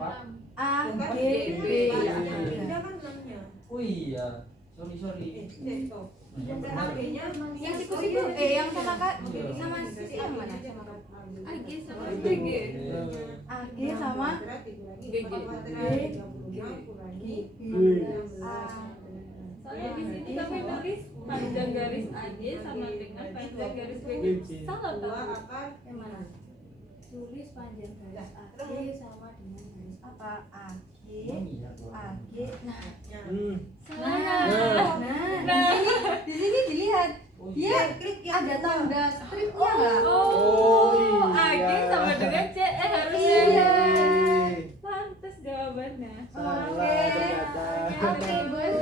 A, Bukan, G, B. Iya, Ya. Beda kan 6-nya. Oh iya. Sorry. Tuh. Yang Dan benar. AB-nya Yang siku-siku, yang sama kak, sama sisi yang mana? AG sama BG. A, G sama BG. Soalnya di sini kami nulis panjang garis AG sama dengan panjang garis BG. Salah dua tahu. akar Yang mana? Tulis panjang garis AG sama dengan garis apa? AG, Iya, tuh. AG. Nah, Salah. di sini dilihat. Oh, Dia klik ada tanda stripnya nggak? Oh, iya. AG sama dengan CE harusnya. Iya. Pantes jawabannya. Salah ternyata. Oke, bos.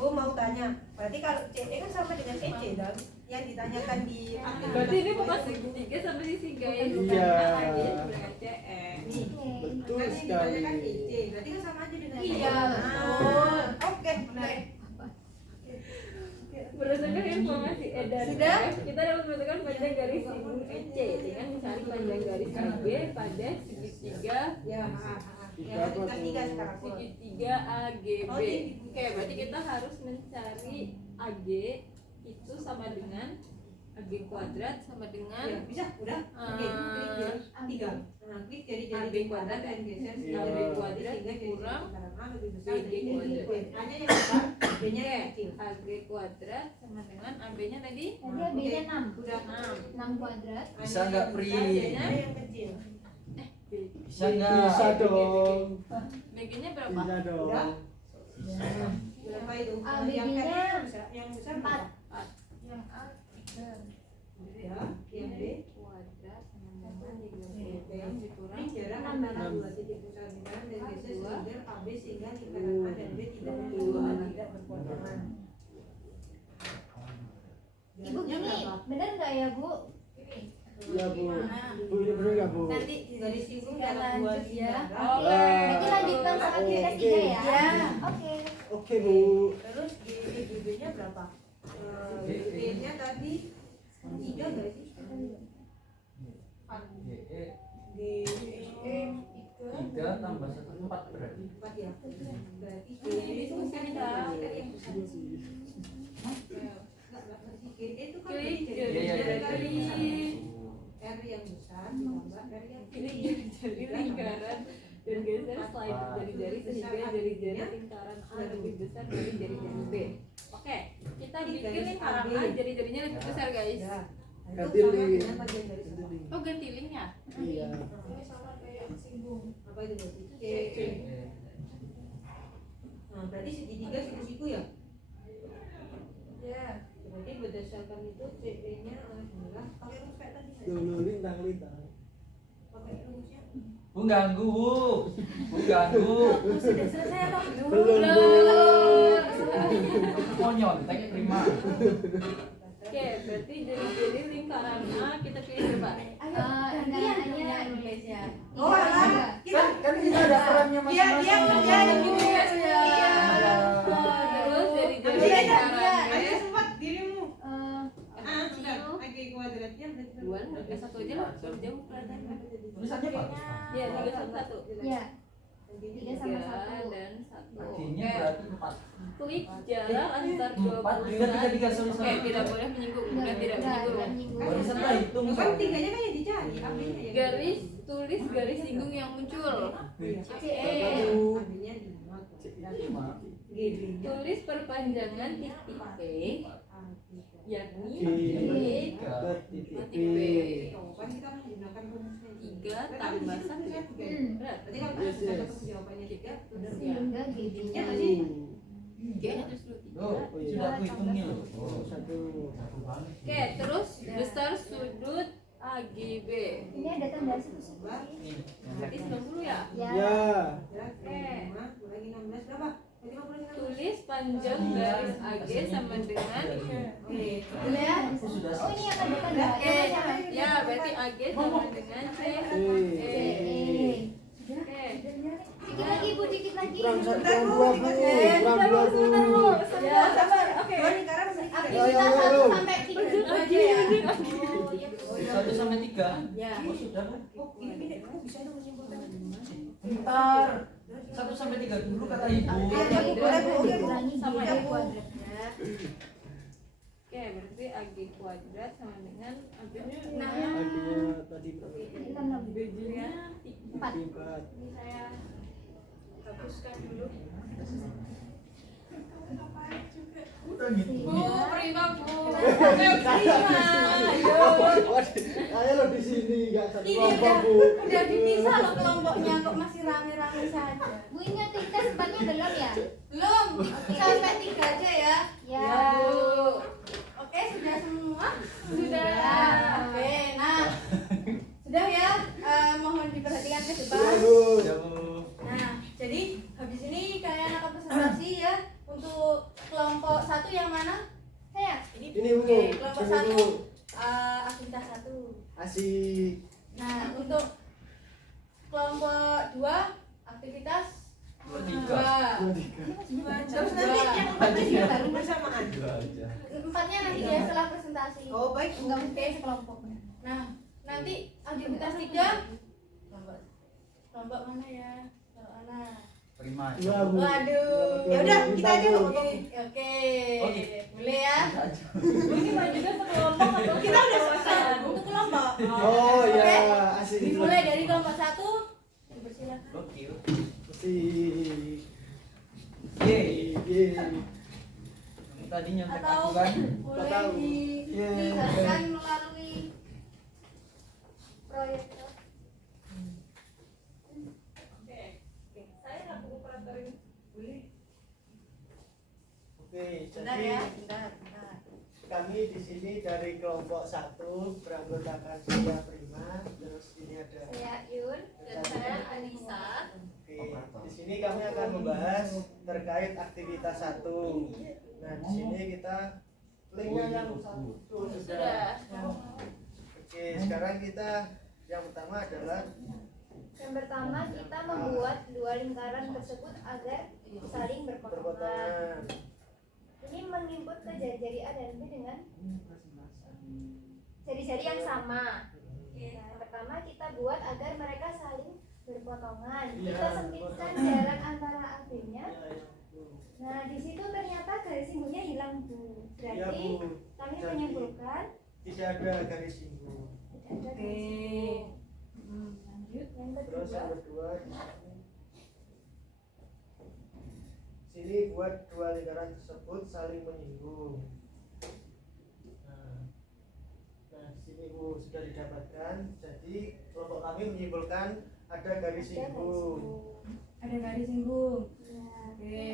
Oh mau tanya, berarti kalau CE kan sama dengan EC dong? Yang ditanyakan di Berarti ini bukan segitiga sama sisi guys. Iya. Karena AG dengan CE. Nih, Betul kan yang sekali. ditanyakan EC, berarti kan sama aja dengan Iya, CE. betul. Oke, benar. Berdasarkan informasi edar Sudah? kita dapat menentukan panjang garis pada segitiga Ya, ya kita tiga sekarang. segitiga AGB. Oh, ini. Oke, berarti kita harus mencari AG itu sama dengan AG kuadrat sama dengan Ya, bisa, udah. Oke, klik jadi tiga. Nah, klik jadi AB kuadrat dan geser Iya. AB kuadrat kurang A lebih besar BG dari kuadrat. A-nya yang besar, B-nya yang Oke, kecil. AG kuadrat sama dengan AB-nya tadi Tadi AB-nya 6. Udah 6 kuadrat. Bisa nggak, Pri? B-nya yang kecil. Bisa nggak? Bisa dong. BG-nya berapa? Bisa dong. Udah. Berapa itu? AB-nya Yang besar 4. berapa? Yang A 3. Ya, yang B. Kuadrat sama dengan B. 36 dikurang Ini jarak antara dua titik pusat lingkaran dan geser silinder AB sehingga lingkaran A dan B tidak berpotongan. Ibu gini, bener nggak ya Bu? Iya Bu. Bu ini bener nggak Bu? Nanti Garis singgung kita dalam dua lanjut ya. lingkaran. Oke. Berarti lanjutkan sama aktivitas 3 ya? Ya. Oke. Oke Bu. Terus GB-nya berapa? GB-nya tadi 3 nggak sih? GE 3 tambah 1 4 berarti. 4 ya. Berarti Ini diskusi kita. GE itu kan Klik dari jadi Iya, iya, iya. R yang besar ditambah R yang Pilih jari-jari lingkaran dan geser slide jari-jari sehingga jari-jari lingkaran A lebih besar dari jari-jari B. Oke, kita bikin lingkaran A jari-jarinya lebih besar guys. Ya. Itu Ganti sama link. dengan bagian garis bawah. Oh ganti link ya? Iya. Apa itu berarti? GE. Nah, berarti segitiga siku-siku ya? Ya. Berarti berdasarkan itu CE-nya adalah pakai rumus kayak tadi nggak sih? Dulu lintang. Pakai rumusnya. Bu ganggu, Bu. Bu ganggu. Sudah selesai atau belum? Belum Bu. Mau nyontek terima. Oke, berarti jari-jari lingkaran A kita pilih berapa? Ayo, lingkarannya Indonesia. Oh, alah. Kan kita ada perannya Dia masing-masing. gini ya. Terus jari-jari Iya, lingkaran B Ayo sempat dirimu. eh Sudah. Oke, kuadratnya berarti dua, pakai satu aja lah, biar jauh kelihatannya. Tulisannya bagus. Ya, 3 sama 1. ya 3 sama 1. Dan 1. Artinya berarti 4. Klik jarak antar dua 4 tiga sorry. tidak boleh menyinggung, bukan tidak menyinggung. Barusan tak hitung. Kan tiganya kan yang dicari, AB-nya ya. Garis tulis garis singgung yang muncul. CE. Bu. AB-nya 5. 5. GB-nya Tulis perpanjangan titik P yakni Oke. titik Titik B. B. kan kita menggunakan rumusnya. 3 tambah 1 ya. Berat. Berarti kalau kita dapat jawabannya 3, benar ya? Sehingga GB-nya Ya nggak sih? G-nya terus dulu 3. Oh, sudah aku hitungin loh. Oh, satu. Oke, terus besar sudut AGB. ini ada tanda situ-situ sih. Berarti 90 ya? Ya. Ya. Ya, 5 kurangi 16 berapa? Berarti 5 kurangi 16. Tulis panjang garis AG sama dengan Oke. Ya. Oh, sudah. Oh ini yang ada tanda. Oke. ya berarti AG sama dengan C. Oke. Dikit lagi Bu, dikit lagi. Kurang dua Bu. Kurang dua Bu. Ya, sabar. Oke. Dua lingkaran berarti Aktivitas Ayo, 1 ayo. sampai 3 itu aja ya. 1 sampai 3. Ya. Oh, sudah. Oh, ini kamu bisa tuh menyimpulkan. Bentar. 1 sampai 3 dulu kata Ibu. Ya, Bu, boleh Bu. Oke, Bu. Kurangi Sama GB ya, kuadratnya. Oke, berarti AG kuadrat sama dengan AG-nya Artinya tadi berapa? Ini 6. BG-nya 4. 4. Ini saya hapuskan dulu. Udah gitu. Bu, prima Bu. Prima. Ayo lo di sini enggak satu Ini kelompok Bu. udah dipisah loh kelompoknya kok masih rame-rame saja. Bu ini aktivitas 4-nya belum ya? Belum. Sampai 3 aja ya. Ya. Bu. Oke, sudah semua? Sudah. Oke, nah. Sudah ya. Mohon diperhatikan ke depan. Bagus. Ya, Bu. Nah, jadi habis ini kalian akan presentasi ya untuk kelompok 1 yang mana? Saya. Ini Bu. Oke, kelompok Ini 1 Bu. aktivitas 1. Asik. Nah, untuk kelompok 2 aktivitas 2. 3. Terus nanti yang 4-nya baru bersamaan. 2 aja. 4-nya nanti ya setelah presentasi. Oh, baik. Enggak mesti sekelompok. Nah, nanti aktivitas 3 Kelompok mana ya? Kelompok mana? Prima. Dua, Bu. Waduh. Ya udah, kita aja Bu. ngomong. Oke. Oke. Boleh ya? Bu, ini mau juga sekelompok atau Kita udah selesai Bu? untuk kelompok. Oh Oke. ya, asik. Dimulai dari kelompok 1. Dipersilakan. Oke. Asik. Yeay. Yeay. Yang tadi nyontek Atau aku kan. boleh tahu. dijelaskan melalui proyektor. Oke. Saya nggak buku operator ini. Boleh. Oke, Bentar jadi ya, bentar. kami di sini dari kelompok 1 beranggotakan saya Prima, terus ini ada. Saya Yun dan saya Anissa. Oke, di sini kami akan membahas terkait aktivitas 1. Nah, di sini kita linknya yang satu sudah. Oke, sekarang kita yang pertama adalah Yang pertama kita membuat dua lingkaran tersebut agar saling berpotongan. berpotongan. Ini menginput ke jari-jari A dan B dengan jari-jari yang sama. Nah, yang pertama kita buat agar mereka saling berpotongan. Kita sempitkan jarak antara AB-nya. Nah, di situ ternyata garis singgungnya hilang, Bu. Ya, Berarti Bu. kami Jadi, menyimpulkan tidak ada garis singgung. tidak ada Oke. garis singgung. Lanjut. Yang Terus kedua, yang kedua sini buat dua lingkaran tersebut saling menyinggung. Nah, di sini Bu sudah didapatkan. Jadi kelompok kami menyimpulkan ada garis ada garis singgung. singgung. Ada garis singgung. Nah, Oke.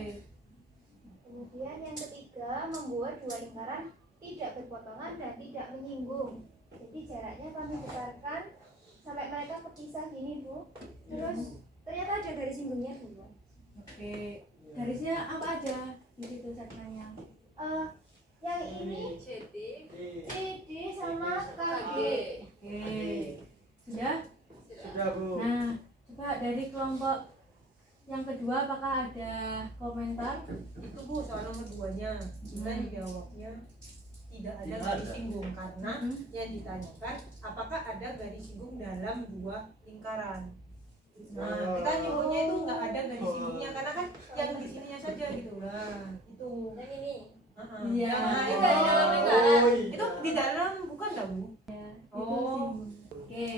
kemudian yang ketiga membuat dua lingkaran tidak berpotongan dan tidak menyinggung. Jadi jaraknya kami besarkan sampai mereka kepisah gini, Bu. Terus ternyata ada garis singgungnya, Bu. Oke. Garisnya apa aja di situ segmennya? Yang ini CD. CD sama KG. Oke. Sudah? Sudah Bu. Nah, coba dari kelompok yang kedua apakah ada komentar? Itu Bu, soal nomor 2-nya. Kita dijawabnya tidak ada Tidak garis ada. singgung karena yang ditanyakan apakah ada garis singgung dalam dua lingkaran. Nah, kita nyebutnya itu nggak ada garis singgungnya karena kan yang di sininya saja gitu. Nah, itu. Yang ini. Iya. Nah, Itu itu di dalam lingkaran. Itu di dalam bukan dah Bu? Itu Oh, singgung. Oke.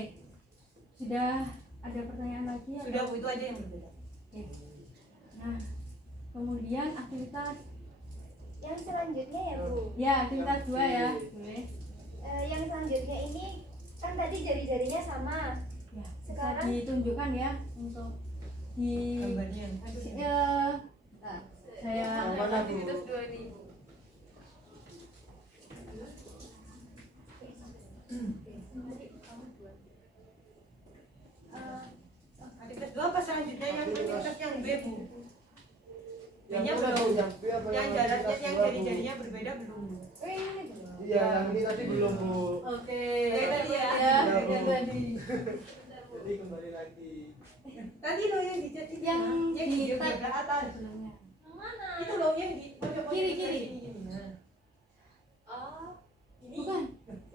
Sudah ada pertanyaan lagi? atau- sudah Bu, itu aja yang berbeda. Oke. Nah, kemudian aktivitas Yang selanjutnya ya, Bu. ya aktivitas 2 ya. Boleh. Yang selanjutnya ini kan tadi jari-jarinya sama. Ya, bisa Sekarang- ditunjukkan ya untuk di Gambarnya. nah, saya Mana, Bu? Aktivitas 2 ini. Aktivitas 2 apa selanjutnya yang aktivitas yang B Bu? Yang B-nya mana, belum. Bu? Yang B apa Yang yang jaraknya aktivitas yang dua, Bu? jari-jarinya berbeda belum? Ini belum. Iya, yang ini tadi belum Bu. Oke. Tadi ya. Yang tadi. Jadi kembali lagi. Tadi lo yang dicat itu Yang yang di di tab sebelah atas. sebelumnya. Yang mana? Itu lo yang di pojok-pojok Kiri. sini, Nah. Oh. Ini. Bukan.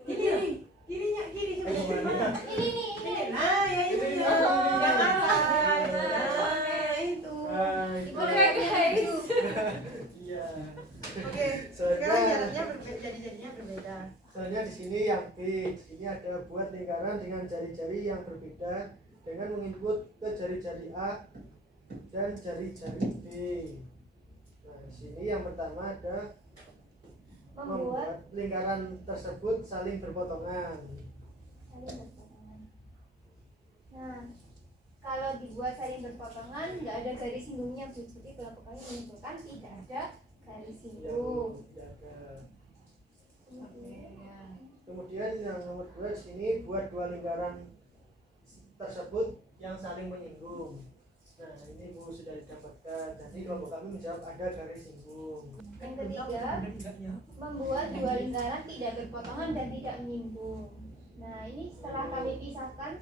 Ini ya? Kirinya kiri Eh, sebelah kemana? mana? Ini nih, ini. Ini. Nah, ya itu Ini. ya. Oh. Yang atas. Nah, itu. Hai. Oke, guys. Iya. Oke. Sekarang jaraknya berbeda, jari-jarinya berbeda. Soalnya di sini yang B, di sini ada buat lingkaran dengan jari-jari yang berbeda dengan menginput ke jari-jari A dan jari-jari B. Nah, di sini yang pertama ada membuat lingkaran tersebut saling berpotongan. Saling berpotongan. Nah, kalau dibuat saling berpotongan nggak ada garis singgungnya, Bu. Jadi kelompok kami menyimpulkan tidak ada garis singgung. Ya, ada. Oke, ya. Kemudian yang nomor 2 di sini buat dua lingkaran tersebut yang saling menyinggung. Nah, ini Bu sudah didapatkan. Jadi kelompok kami menjawab ada garis singgung. Yang ketiga, membuat dua lingkaran tidak berpotongan dan tidak menyinggung. Nah, ini setelah kami pisahkan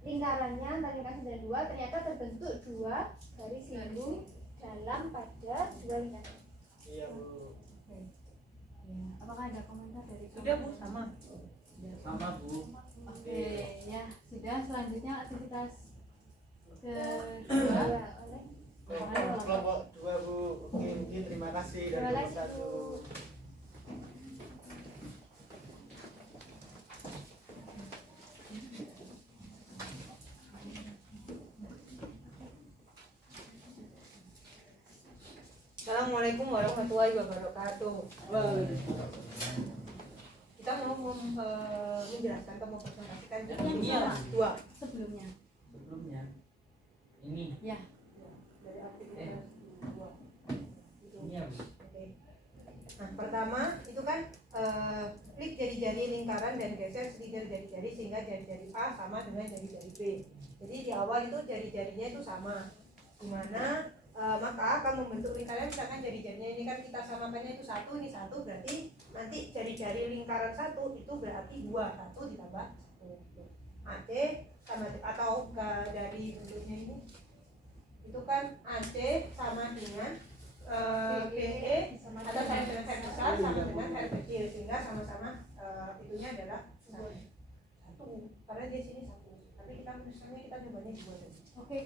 lingkarannya antara lingkaran 1 dan 2, ternyata terbentuk dua garis singgung dalam pada dua lingkaran. Iya Bu. Ya, apakah ada komentar dari Sudah Bu, kamu? sama. Sama Bu. Oke, ya sudah. Selanjutnya aktivitas kedua. oleh Kelompok 2 Bu. Oke, mungkin terima kasih dari Boleh, kelompok 1. Bu. Assalamualaikum warahmatullahi wabarakatuh. Kita mau menjelaskan atau mempresentasikan Iya. dua Sebelumnya. Sebelumnya ini Ya. dari aktivitas dua. ini ya Bu. Oke. Nah, pertama itu kan klik jari-jari lingkaran dan geser slider jari-jari sehingga jari-jari A sama dengan jari-jari B. Jadi di awal itu jari-jarinya itu sama. Dimana maka akan membentuk lingkaran, misalkan jari-jarinya ini kan kita samakannya itu satu, ini satu, berarti nanti jari-jari lingkaran satu itu berarti 2, 1 ditambah 1. AC sama atau dari bentuknya ini itu kan AC sama dengan BE atau sama dengan R besar sama dengan R kecil, sehingga sama-sama itunya adalah satu, karena di sini satu, tapi kita misalnya kita cobanya 2 tadi. Oke,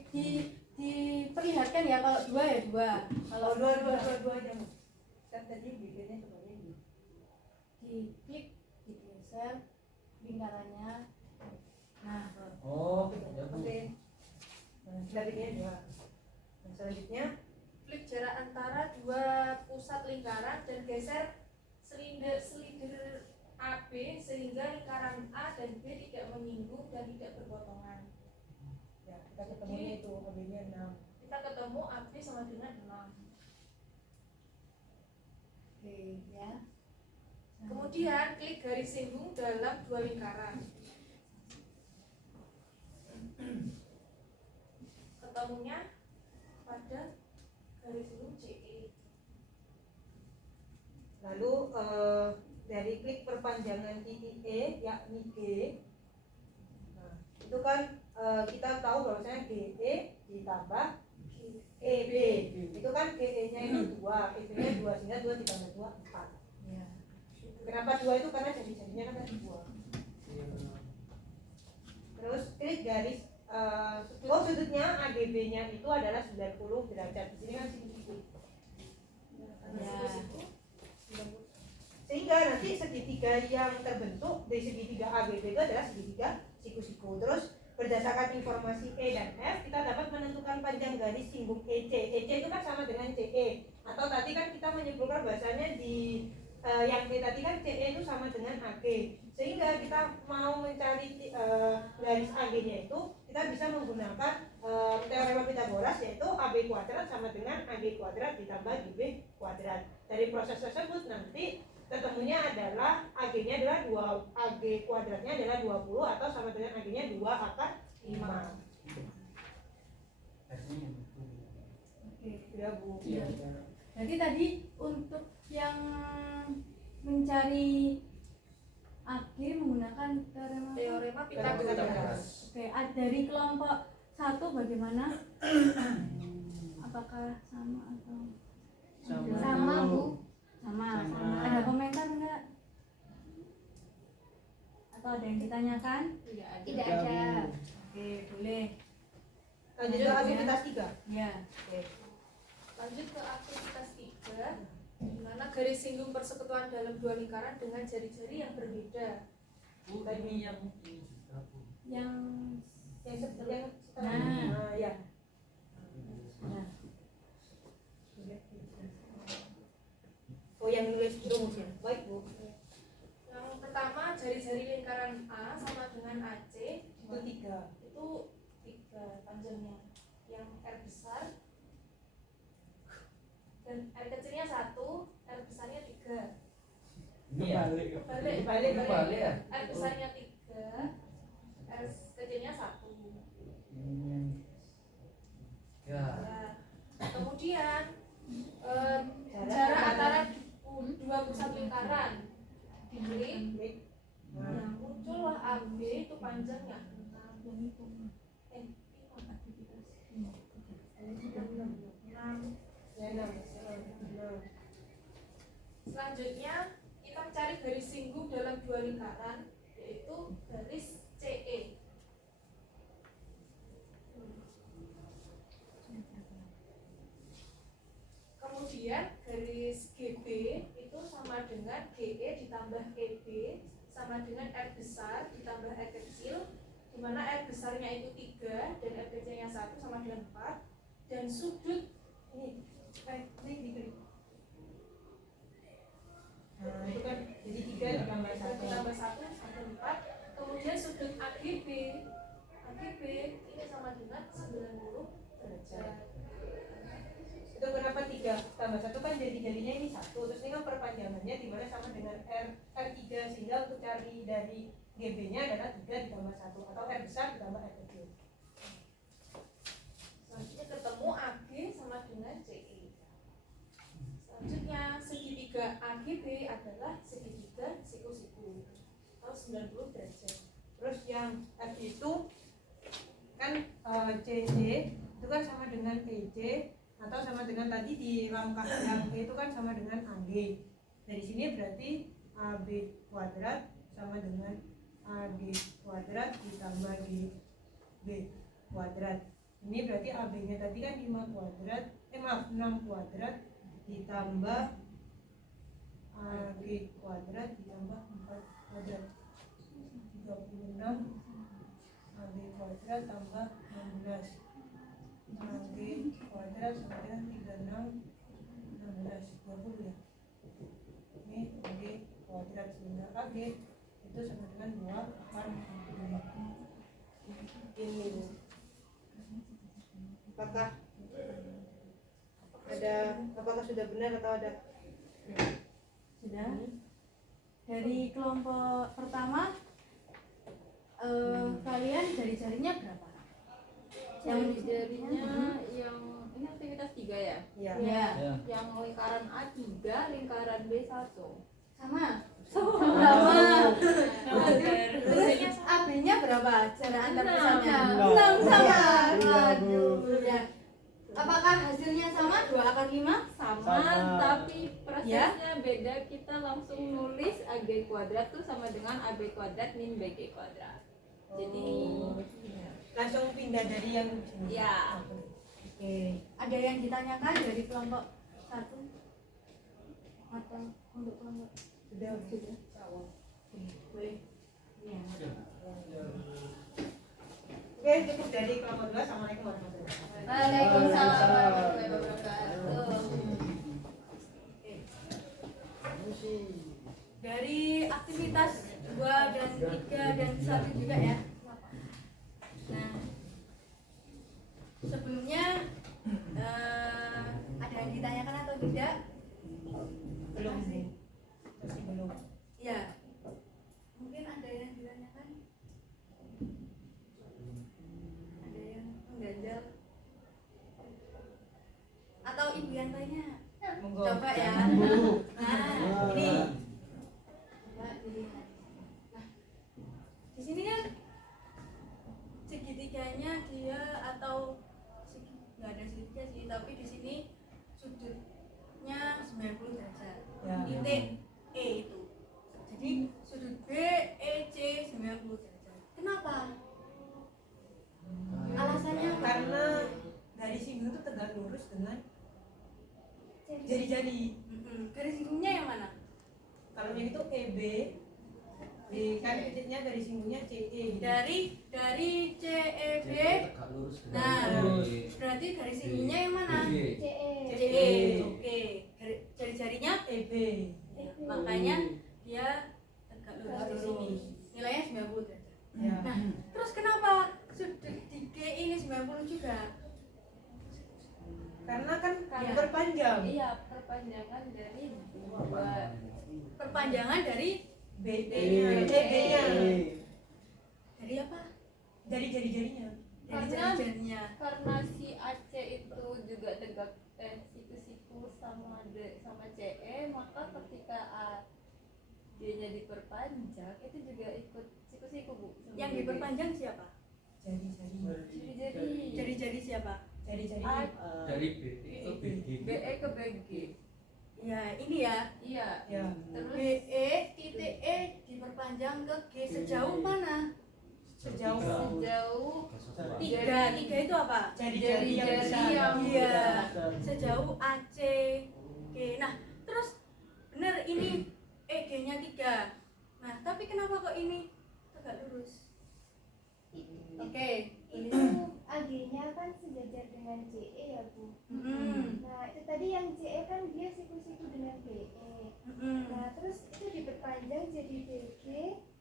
diperlihatkan ya kalau 2 ya 2. Kalau dua aja Bu. Kan tadi bikinnya cobanya 2. Diklik, digeser lingkarannya. Nah, Oh ya Bu. Oke. Nah, kita bikinnya 2. Nah, selanjutnya Klik jarak antara dua pusat lingkaran dan geser slider AB sehingga lingkaran A dan B tidak menyinggung dan tidak berpotongan. ya kita ketemunya itu AB-nya 6. Kita ketemu AB sama dengan 6. oke ya. Kemudian klik garis singgung dalam dua lingkaran. Ketemunya pada garis singgung CE. Lalu dari klik perpanjangan titik E yakni G. Nah, itu kan kita tahu bahwasanya GE ditambah EB. Itu kan GE-nya itu 2, EB-nya 2, sehingga 2 ditambah 2 4. Ya. Kenapa 2 itu karena jari-jarinya kan tadi 2. Terus klik garis sudutnya AGB-nya itu adalah 90 derajat. Di sini kan siku-siku. Ya. Sehingga nanti segitiga yang terbentuk dari segitiga AGB itu adalah segitiga siku-siku. Terus berdasarkan informasi E dan F kita dapat menentukan panjang garis singgung EC. EC itu kan sama dengan CE. Atau tadi kan kita menyimpulkan bahasanya di yang E tadi kan CE itu sama dengan AG. Sehingga kita mau mencari garis AG-nya itu kita bisa menggunakan teorema Pythagoras, yaitu AB kuadrat sama dengan AG kuadrat ditambah GB kuadrat. Dari proses tersebut nanti ketemunya adalah AG-nya adalah 2, AG kuadratnya adalah 20 atau sama dengan AG-nya 2 akar 5. Versinya betul. Oke. Ya Bu. Iya. Jadi tadi untuk yang mencari AG menggunakan teorema. Teorema Pythagoras. Pythagoras. Oke, dari kelompok 1 bagaimana? Apakah sama atau sama Bu. sama? Sama. Ada komentar enggak? Atau ada yang ditanyakan? Tidak ada. Oke, boleh. Lanjut ke aktivitas 3. Ya. Oke. Lanjut ke aktivitas 3, di mana garis singgung persekutuan dalam dua lingkaran dengan jari-jari yang berbeda. Bu, ini yang ini juga Bu. Yang Yang setelah Nah. ya. nah, Oh, yang nulis rumus ya. Baik Bu. Yang pertama jari-jari lingkaran A sama dengan AC Itu 3. itu 3 panjangnya. Yang R besar dan R kecilnya 1, R besarnya 3. Ini ya. Kebalik. Ya. R besarnya 3, R kecilnya 1. Ya. Ya. Kemudian jarak antara dua pusat lingkaran diklik. Baik. Nah, muncullah AB itu panjangnya 6. Ya, 6. Selanjutnya kita mencari garis singgung dalam dua lingkaran, yaitu garis CE. Kemudian garis GB itu sama dengan GE ditambah EB sama dengan R besar ditambah R kecil, di mana R besarnya itu 3 dan R kecilnya 1 sama dengan 4, dan sudut ini diklik. Nah, itu kan jadi 3 ditambah 1. Ditambah 1 sampai 4. Kemudian sudut AGB ini sama dengan 90 derajat. Itu kenapa 3 tambah 1 kan jari-jarinya ini 1, terus ini kan perpanjangannya dimana sama dengan R3, sehingga untuk cari dari GB nya adalah 3 ditambah 1 atau R besar ditambah R kecil. Selanjutnya ketemu AG sama dengan CE. Selanjutnya segitiga AGB adalah segitiga siku-siku atau 90 derajat. Terus yang F itu kan CE itu kan sama dengan EC atau sama dengan tadi di langkah yang E itu kan sama dengan AG. Dari sini berarti AB kuadrat sama dengan AG kuadrat ditambah GB kuadrat. Ini berarti AB nya tadi kan 5 kuadrat 6 kuadrat ditambah AG kuadrat ditambah 4 kuadrat 36 AB kuadrat tambah 16 AB kuadrat sama dengan 36 16 20 ya. Ini AB kuadrat sehingga AB itu sama dengan 2 akan ini. Apakah sudah benar atau ada? Sudah. Dari kelompok pertama kalian jari-jarinya berapa? Jari-jarinya yang ini aktivitas 3 ya? Iya. Ya. Yang lingkaran A3, lingkaran B1. Sama. Sama. Terus AB-nya berapa? Jarak antar pusatnya? 6. 6 sama. Iya, Ya. Apakah hasilnya sama 2/5? Sama, tapi Ya. prosesnya beda. Kita langsung nulis AG kuadrat tuh sama dengan AB kuadrat min BG kuadrat. Jadi Langsung pindah dari yang sini. ya. Oke. Ada yang ditanyakan dari kelompok 1 atau untuk kelompok? Sudah. Boleh. Oke, cukup dari kelompok 2. Assalamualaikum warahmatullahi wabarakatuh. Waalaikumsalam warahmatullahi wabarakatuh. Dari aktivitas 2 dan 3 dan 1 juga ya. Nah, sebelumnya ada yang ditanyakan atau tidak? Belum Masih? sih. Masih belum. Ya. Mungkin ada yang ditanyakan? Ada yang mengganjal? Atau ibu yang tanya? Monggo. Coba ya. Bu. Nah, ini. Coba dilihat. Nah, di sini kan segitiganya dia atau nggak ada segitiga sih, tapi di sini sudutnya 90 derajat. Ya. Titik E itu. Jadi sudut B, E, C 90 derajat. Kenapa? Alasannya apa? Karena dari sini itu tegak lurus dengan jari-jari. Garis singgungnya yang mana? Kalau yang itu EB, kan titiknya dari singgungnya CE. Gitu. Dari C, E, B. Tegak lurus dengan Nah, B. berarti garis singgungnya yang mana? B. CE. C, E. Oke. Jari-jarinya EB. makanya dia tegak lurus di sini. Nilainya 90 derajat. Ya. Nah, terus kenapa sudut di G ini 90 juga? Karena kan Ya. berpanjang. Iya, perpanjangan dari 2. Perpanjangan dari BD-nya. BD-nya. dari apa? Dari jari-jarinya. Dari Karena- jari-jarinya. Karena si AC itu juga tegak siku-siku sama sama CE, maka ketika A D-nya diperpanjang itu juga ikut siku-siku, Bu. sama Yang BG. diperpanjang siapa? Jari-jarinya. Jari-jari. Jari-jari siapa? Jari-jari. A, Dari BD ke BG. BE ke BG. Ya, ini ya. Iya. Ya. Terus BE titik E diperpanjang ke G sejauh mana? Sejauh sejauh 3 itu apa? jari-jari yang Jari-jari besar. yang Iya. Sejauh AC Iya. Nah, tapi kenapa kok ini tegak lurus? Oke. Itu AG-nya kan sejajar dengan CE ya Bu. Nah itu tadi yang CE kan dia siku-siku dengan BE. Nah terus itu diperpanjang jadi BG,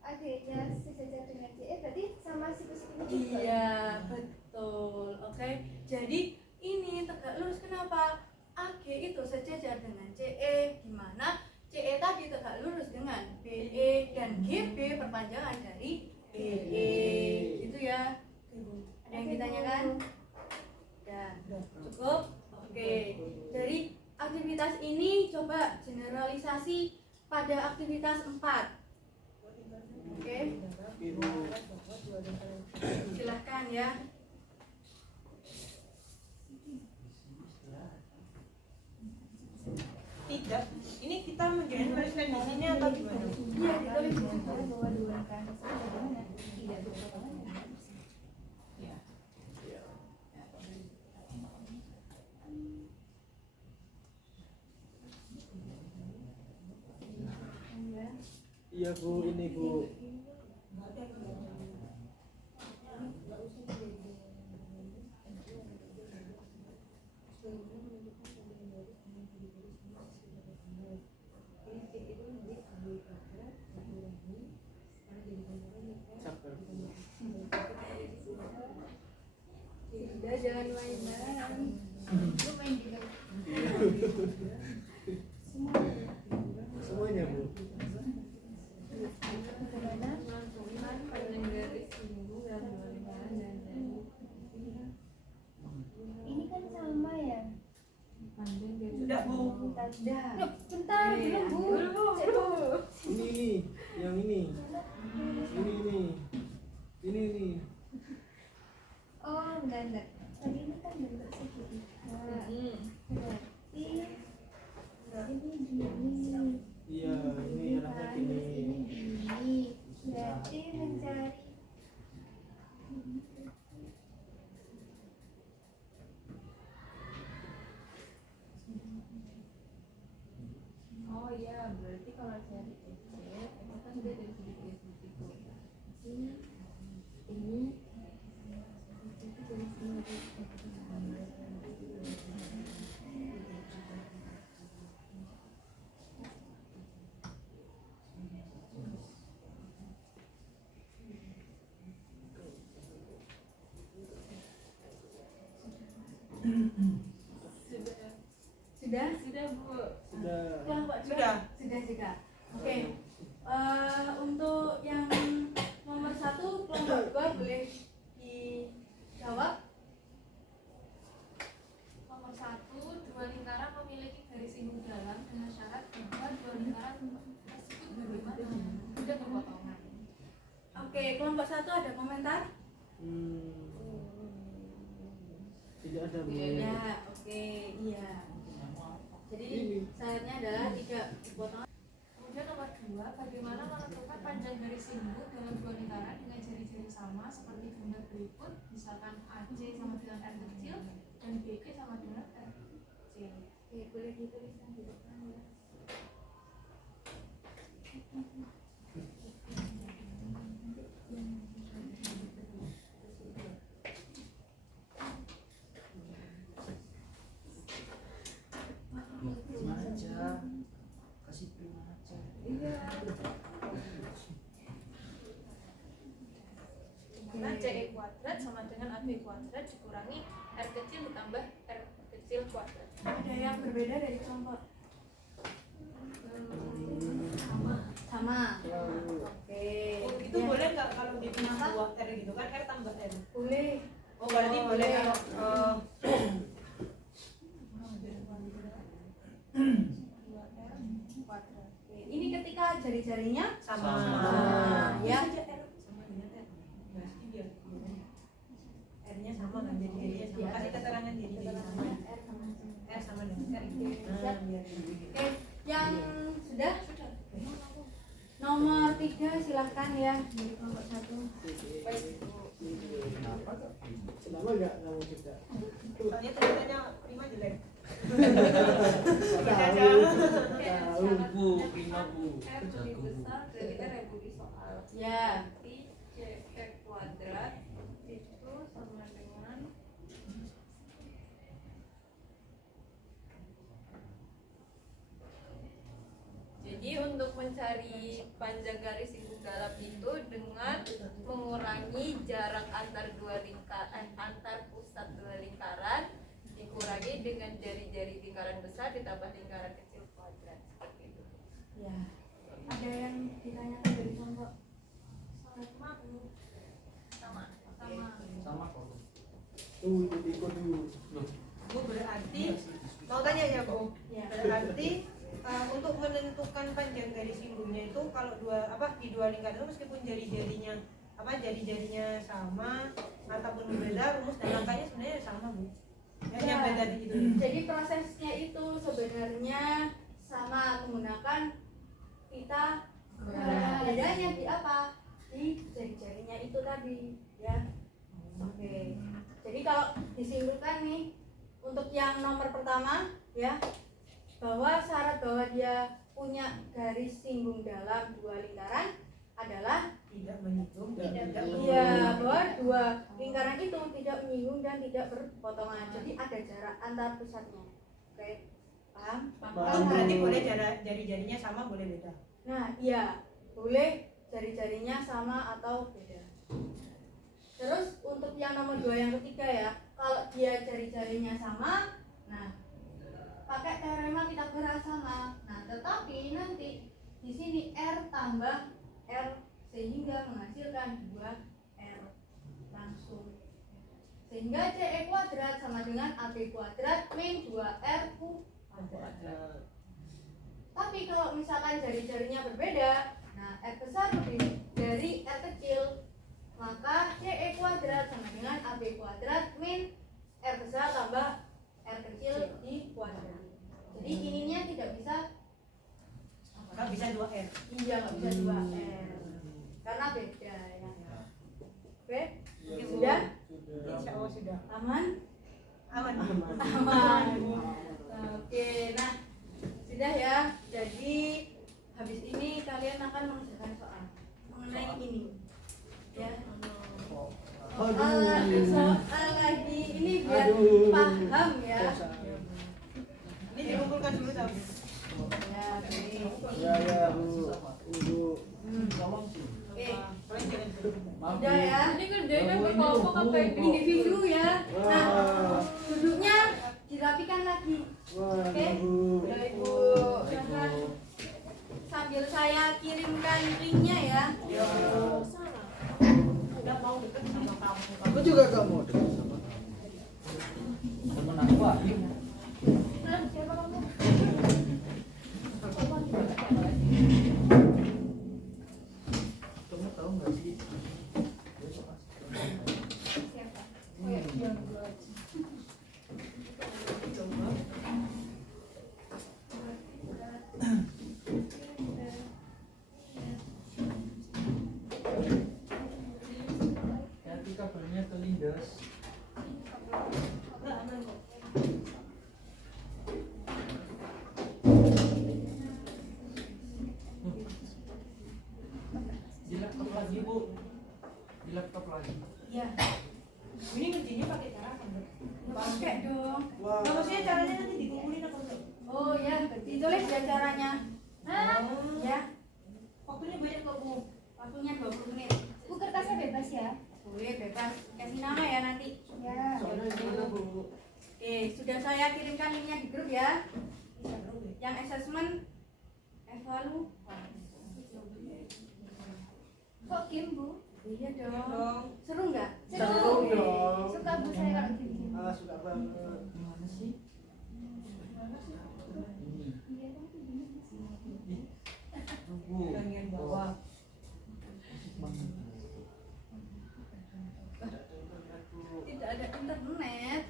AG-nya sejajar dengan CE berarti sama siku-sikunya juga. Iya, betul. Oke. Jadi ini tegak lurus kenapa? AG itu sejajar dengan CE, gimana CE tadi tegak lurus dengan BE dan GB perpanjangan dari BE. Gitu ya. Ada yang ditanyakan? Ya, cukup? Oke. Dari aktivitas ini coba generalisasi pada aktivitas 4. Oke. Silahkan ya. Tidak. Ini kita menjelaskan di sini atau gimana? Iya, ditulis di situ. Bahwa dua lingkaran sejajar tidak berpotongan. Iya Bu, ini Bu. Udah jangan main-main. Lu main di Semuanya Bu. ini kan sama ya. Sudah Bu. Udah. Loh, bentar belum Bu. Cek, Bu. Ini, yang ini. Ini. Oh enggak. Tadi ini kan bentuk segitiga. Berarti ini gini. Iya, ini arahnya Kan gini. ini gini. Berarti mencari Oh iya, berarti kalau cari SC itu kan dia dari segitiga segitiga. Ini itu dari sini. Sudah? Sudah Bu. Sudah. Kelompok dua? Sudah. Sudah. Oke. Untuk yang nomor 1 kelompok 2 boleh dijawab. Nomor 1, dua lingkaran memiliki garis singgung dalam dengan syarat bahwa dua lingkaran tersebut bagaimana? Tidak berpotongan. Oke, kelompok 1 ada komentar? Tidak ada Bu. Ya, oke, iya. Jadi syaratnya adalah tidak dipotong. Kemudian nomor 2, bagaimana menentukan panjang garis singgung dalam dua lingkaran dengan jari-jari sama seperti gambar berikut, misalkan AC sama dengan R kecil dan BK sama dengan R kecil. Oke, boleh dituliskan di depan ya. Prima aja. Kasih prima aja. Nah, CE kuadrat sama dengan AB kuadrat dikurangi R kecil ditambah R kecil kuadrat. Ada yang berbeda dari kelompok? Sama. Oke. Itu Ya. boleh nggak kalau di Kenapa? dua R gitu kan R tambah R. Boleh. Oh berarti Oh, boleh iya. kalau Oke, ini ketika jari-jarinya sama. ya. Sama dengan R. Berarti biar R-nya sama kan jadi jadinya sama. Kasih keterangan jadi sama. R sama dengan R. Siap. Biar Oke, yang sudah? Nomor 3 silahkan ya dari kelompok 1. Kenapa enggak kamu juga? soalnya ternyata prima jelek. Tahu. Bu, prima Bu. R lebih besar dari R yang di soal. Ya. Berarti CE kuadrat itu sama dengan jadi untuk mencari panjang garis singgung dalam itu dengan mengurangi jarak antar antar pusat dua lingkaran dikurangi dengan jari-jari lingkaran besar ditambah lingkaran kecil kuadrat seperti itu. Ya. Ada yang ditanyakan dari contoh? Sama kok. Ikut dulu. Loh, Bu, berarti mau tanya ya Bu. Ya. Berarti untuk menentukan panjang garis singgungnya itu kalau di dua lingkaran itu meskipun jari-jarinya sama ataupun berbeda, rumus dan angkanya sebenarnya sama Bu. Yang Ya. beda di itu. Jadi prosesnya itu sebenarnya sama, menggunakan pita. Nah, bedanya di apa? Di jari-jarinya itu tadi, ya. Oke. Jadi kalau disimpulkan nih untuk yang nomor pertama, ya, bahwa syarat bahwa dia punya garis singgung dalam dua lingkaran adalah Tidak menyinggung dan tidak iya, bahwa dua lingkaran itu tidak menyinggung dan tidak berpotongan. Jadi ada jarak antar pusatnya. Oke, paham? Itu berarti boleh jari-jarinya sama, boleh beda. Nah, iya, boleh jari-jarinya sama atau beda. Terus untuk yang nomor 2 yang ketiga ya, kalau dia jari-jarinya sama, nah pakai teorema Pythagoras sama. Nah, tetapi nanti di sini R tambah R sehingga menghasilkan 2R langsung. Sehingga CE kuadrat sama dengan AB kuadrat min 2R kuadrat. Tapi kalau misalkan jari-jarinya berbeda, nah R besar lebih dari R kecil, maka CE kuadrat sama dengan AB kuadrat min R besar tambah R kecil di kuadrat. Jadi ininya tidak bisa, Maka bisa 2R. iya nggak bisa 2R karena beda ya. Oke, sudah? Insya Allah sudah. Aman? Aman. Aman. Oke, nah sudah ya. Jadi habis ini kalian akan mengerjakan soal mengenai ini, ya. Soal lagi ini biar paham ya. Ini dikumpulkan dulu tahu. Ya, baik. Ya Bu. Ibu. Oke, maaf. udah ya. Ini kerjanya kelompok apa Individu ya. Nah, duduknya dirapikan lagi. Wah, Oke. Bu. Baik Bu. Silahkan. Sambil saya kirimkan linknya ya. Udah mau deket sama kamu. Aku juga gak mau dekat sama kamu. Temen aku ah. Siapa kamu? Kamu tahu nggak sih? Siapa? Oh ya. Nanti kabarnya kelindes. Enggak aman kok. Di laptop lagi Bu. Di laptop lagi. Iya. Ini ngerjainnya pakai cara apa enggak? Pakai dong. Wah. Nah, maksudnya caranya nanti dikumpulin apa enggak? Oh ya, ditulis ya caranya. Oh. Ya, Waktunya banyak kok Bu. waktunya 20 menit. Bu, kertasnya bebas ya? Boleh bebas. Kasih nama ya nanti. Ya. Soalnya gimana Bu? Oke, sudah saya kirimkan linknya di grup ya. Bisa dong deh. Yang assessment evaluasi. Kok game, Bu? Iya dong. Dong. Seru nggak? Seru dong. Suka Bu saya kalau game. Ah, suka banget. Gimana sih? Ini. Iya, kan tuh gimana sih? Bu. Bagian bawah. Asik banget. Tidak ada internet.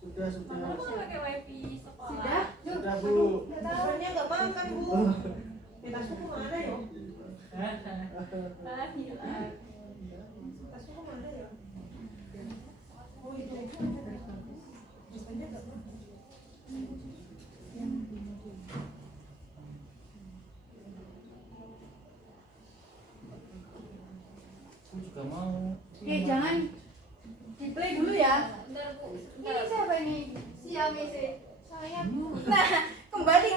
Sudah, sudah. Kamu nggak pakai wifi sekolah? Sudah? Sudah Bu. Nggak tahu. Sebenarnya enggak makan Bu. Tasku kemana ya? Ah, hilang. Tasku kemana ya? Oh itu. Rupanya enggak makan. Saya Bu. Nah, kembali.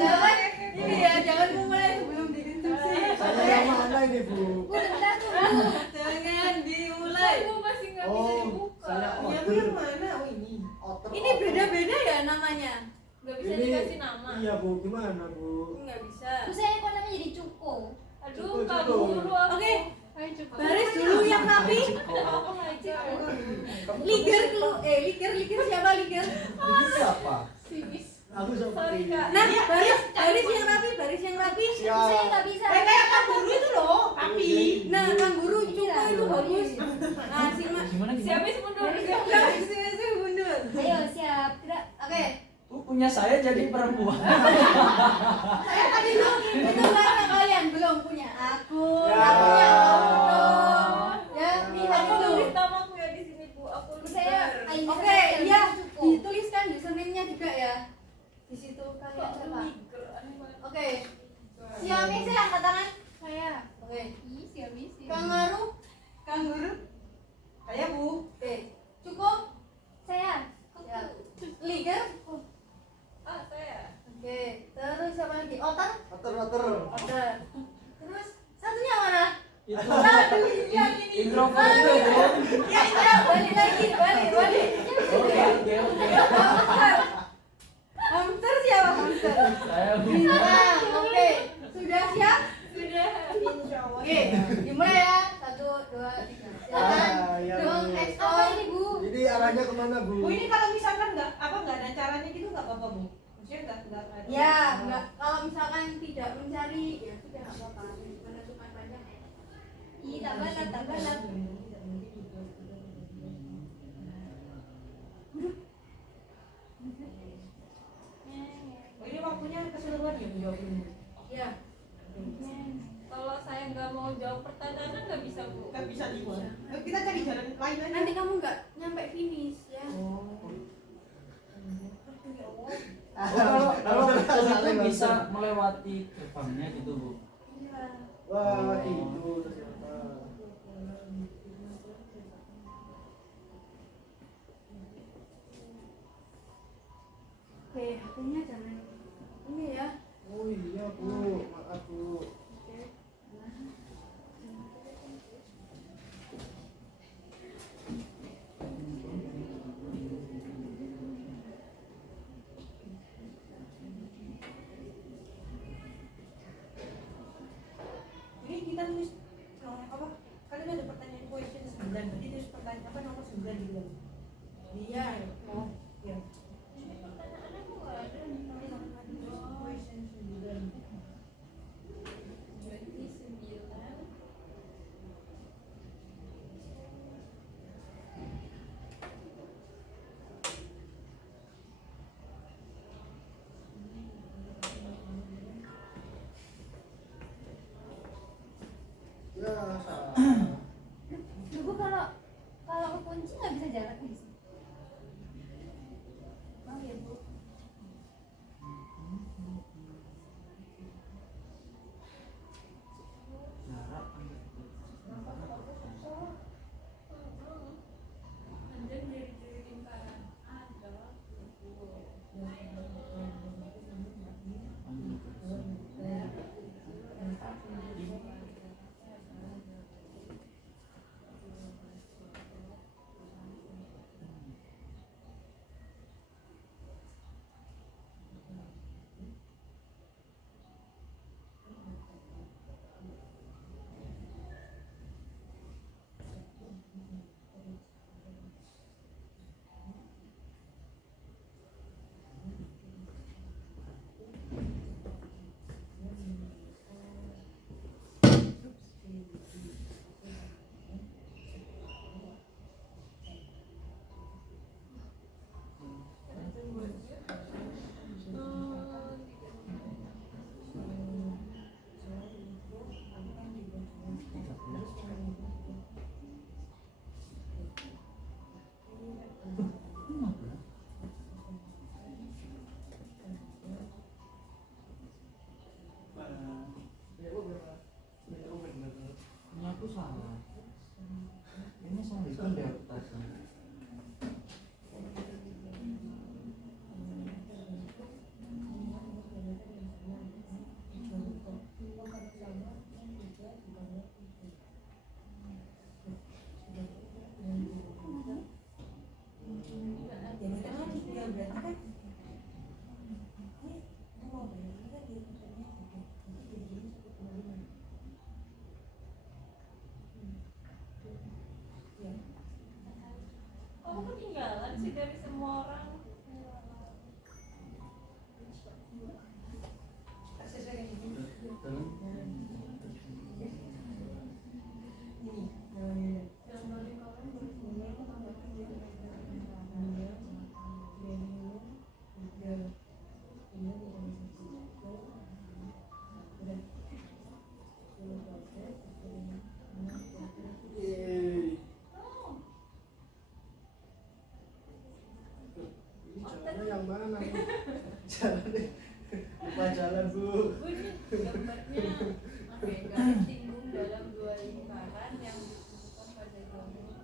Jangan ini ya, jangan mulai sebelum diinstruksi. Saya yang mana ini Bu? Bu, bentar tunggu. Jangan dimulai. Aku masih nggak bisa Oh, dibuka. saya Ya order. yang mana? Oh ini. Order, Ini order. beda-beda ya namanya? Nggak bisa Ini- dikasih nama. Iya Bu, gimana Bu? Nggak bisa. Terus saya kok namanya jadi Cuko. Aduh, Cukup, Kak cukup. Guru aku. Oke. Ayo cukup. Baris dulu yang rapi. Aku ngajar. Liger siapa liger? Ini siapa? Sinis. Aku Sorry, seperti Kak. Nah, baris yang rapi. Saya nggak bisa. Kayak Kak Guru itu loh, tapi. Nah, Kang Guru Cuko itu bagus. Nah, Gimana gimana? Siapis mundur. si mundur. Ayo siap. Gerak. Oke. Bu, punya saya jadi perempuan. Saya tadi dulu itu karena kalian belum punya akun. Ya. Akunnya auto. Ya, lihat Aku dulu. tulis namaku ya di sini Bu. Aku Saya leader. Aini Oke, Saskia iya. Cuko. Dituliskan username-nya juga ya. Di situ kalian Kok siapa? leader? Aneh banget. Oke. Siapa sih angkat tangan? Saya. Oke. Ih, siap. Kang Maru, Kang Guru. Saya Bu. Oke. Cukup. Saya. Ya. Liger. Ah, saya. Oke. Terus siapa lagi? Otter. Order. Otter. Terus satunya mana? Itu yang ini. introvert itu Bu. Ya, balik lagi, balik. Oke. Hamster siapa hamster? Saya Bu. Bintang. Oke. Sudah siap? Sudah. Insya Allah. Oke. Dimulai ya. 1, 2, 3. Silakan. Ya, Dong, Bu. Apa ekspor. ini Bu? Ini arahnya kemana Bu? Bu ini kalau misalkan nggak ada caranya gitu nggak apa-apa Bu. Maksudnya nggak ada. Ya, enggak. Kalau misalkan tidak mencari, ya sudah nggak apa-apa. Menentukan panjang. Ih, tak balat. Oh, ini waktunya keseluruhan ya Bu jawabin. Ya. Kalau saya nggak mau jawab pertanyaan kan nggak bisa Bu. Nggak bisa di bawah. Kita cari jalan lain aja. Nanti kamu nggak nyampe finish ya. Oh. Aduh, ya Allah. Kalau itu bisa melewati gerbangnya gitu Bu. Iya. Wah, itu ternyata. Oke, haknya jangan ini ya. Oh iya Bu, maaf Bu. Oke. Ini kita nulis apa? Kalian ada pertanyaan question 9. Berarti terus pertanyaan apa nomor 9 gitu kan? Iya. Oh, iya. Ini pertanyaan aku nggak ada. Question 9. berarti kan ini mau berarti kan dia katanya jadi jadi 1,5. Ya. Kamu ketinggalan sih dari semua orang. Sesuai ini. Betul. Ini namanya. Yeay. Ini jalannya yang mana? Jalannya lupa jalan bu. Gambarnya oke, garis singgung dalam dua lingkaran yang disebutkan pada gambar.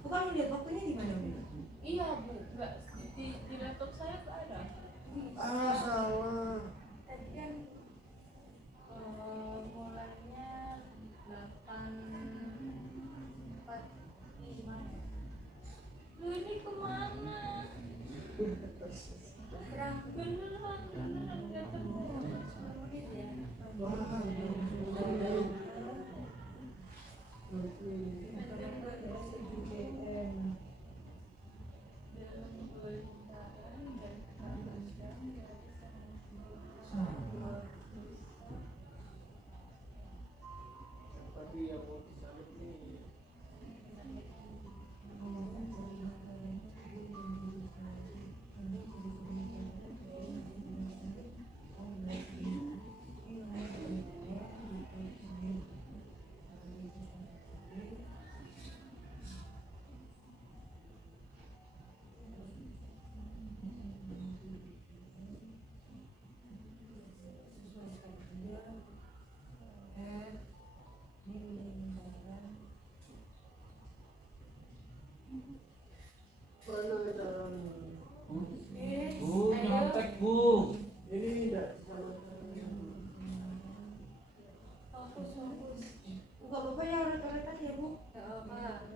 Bukan lihat waktunya di mana, Bu? Iya bu, nggak di laptop saya nggak ada. Ah salah. Tadi kan mulainya 8.45 ya. Lu ini kemana? Beneran nggak ketemu. 10 menit ya. Wah. Dalam dua lingkaran dan panjang garis Tapi yang mau disalib nih. Mana caranya? Bu, nyontek bu. Ini tidak. Fokus. Buka bapaknya orang ya, Bu. Gak apa-apa.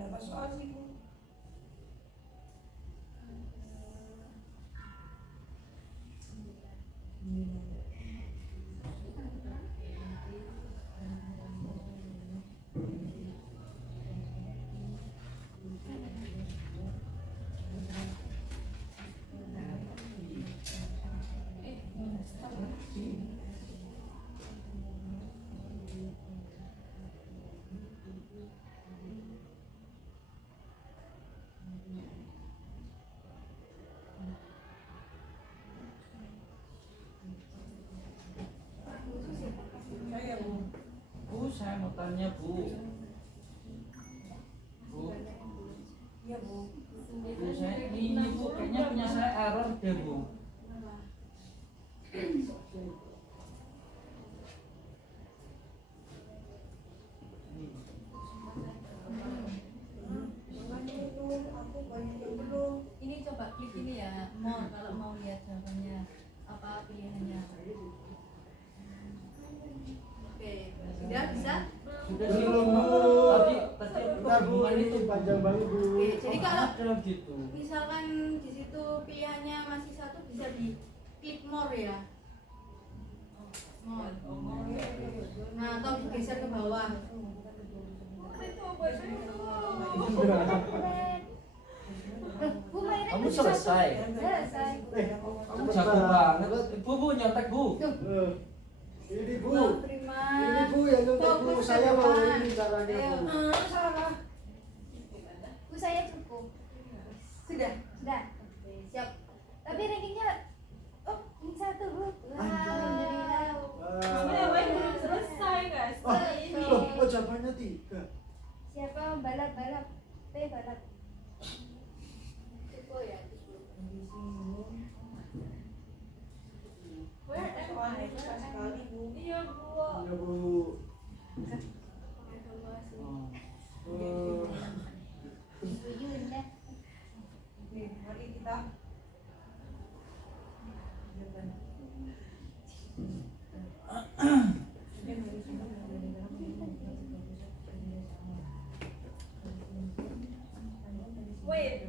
Berapa soal sih, Bu? Saya, Bu. Bu, saya mau tanya bu. Bu, Iya, Bu. bu saya ini bu, kayaknya punya saya error deh bu. Makanya itu aku banyak yang belum. Ini coba klik ini ya, more kalau mau lihat jawabannya apa pilihannya. Oke, sudah bisa. Sudah Belum, sih Bu. tadi Bentar bu, ini panjang banget bu. Oke, jadi kalau ada gitu. misalkan di situ pilihannya masih satu bisa di klik more ya. More. Nah, atau digeser ke bawah. Bu Maira Kamu selesai. Selesai. Kamu jago banget. Bu, nyontek Bu. Ini Bu. Bang Prima. Ini Bu yang nyontek Bu. Fokus Saya ke mau depan. ini caranya Bu. Salah. Bu saya cukup. Sudah. Sudah. Siap. Tapi rankingnya ini 1 Bu. Alhamdulillah. Kamu yang lain belum selesai guys. Oh, jawabannya 3. Siapa balap? Balap. Cukup ya, cukup. Soalnya susah sekali Bu. Iya Bu. Ya Bu. Ibu Yunda. Oke, mari kita. Wait.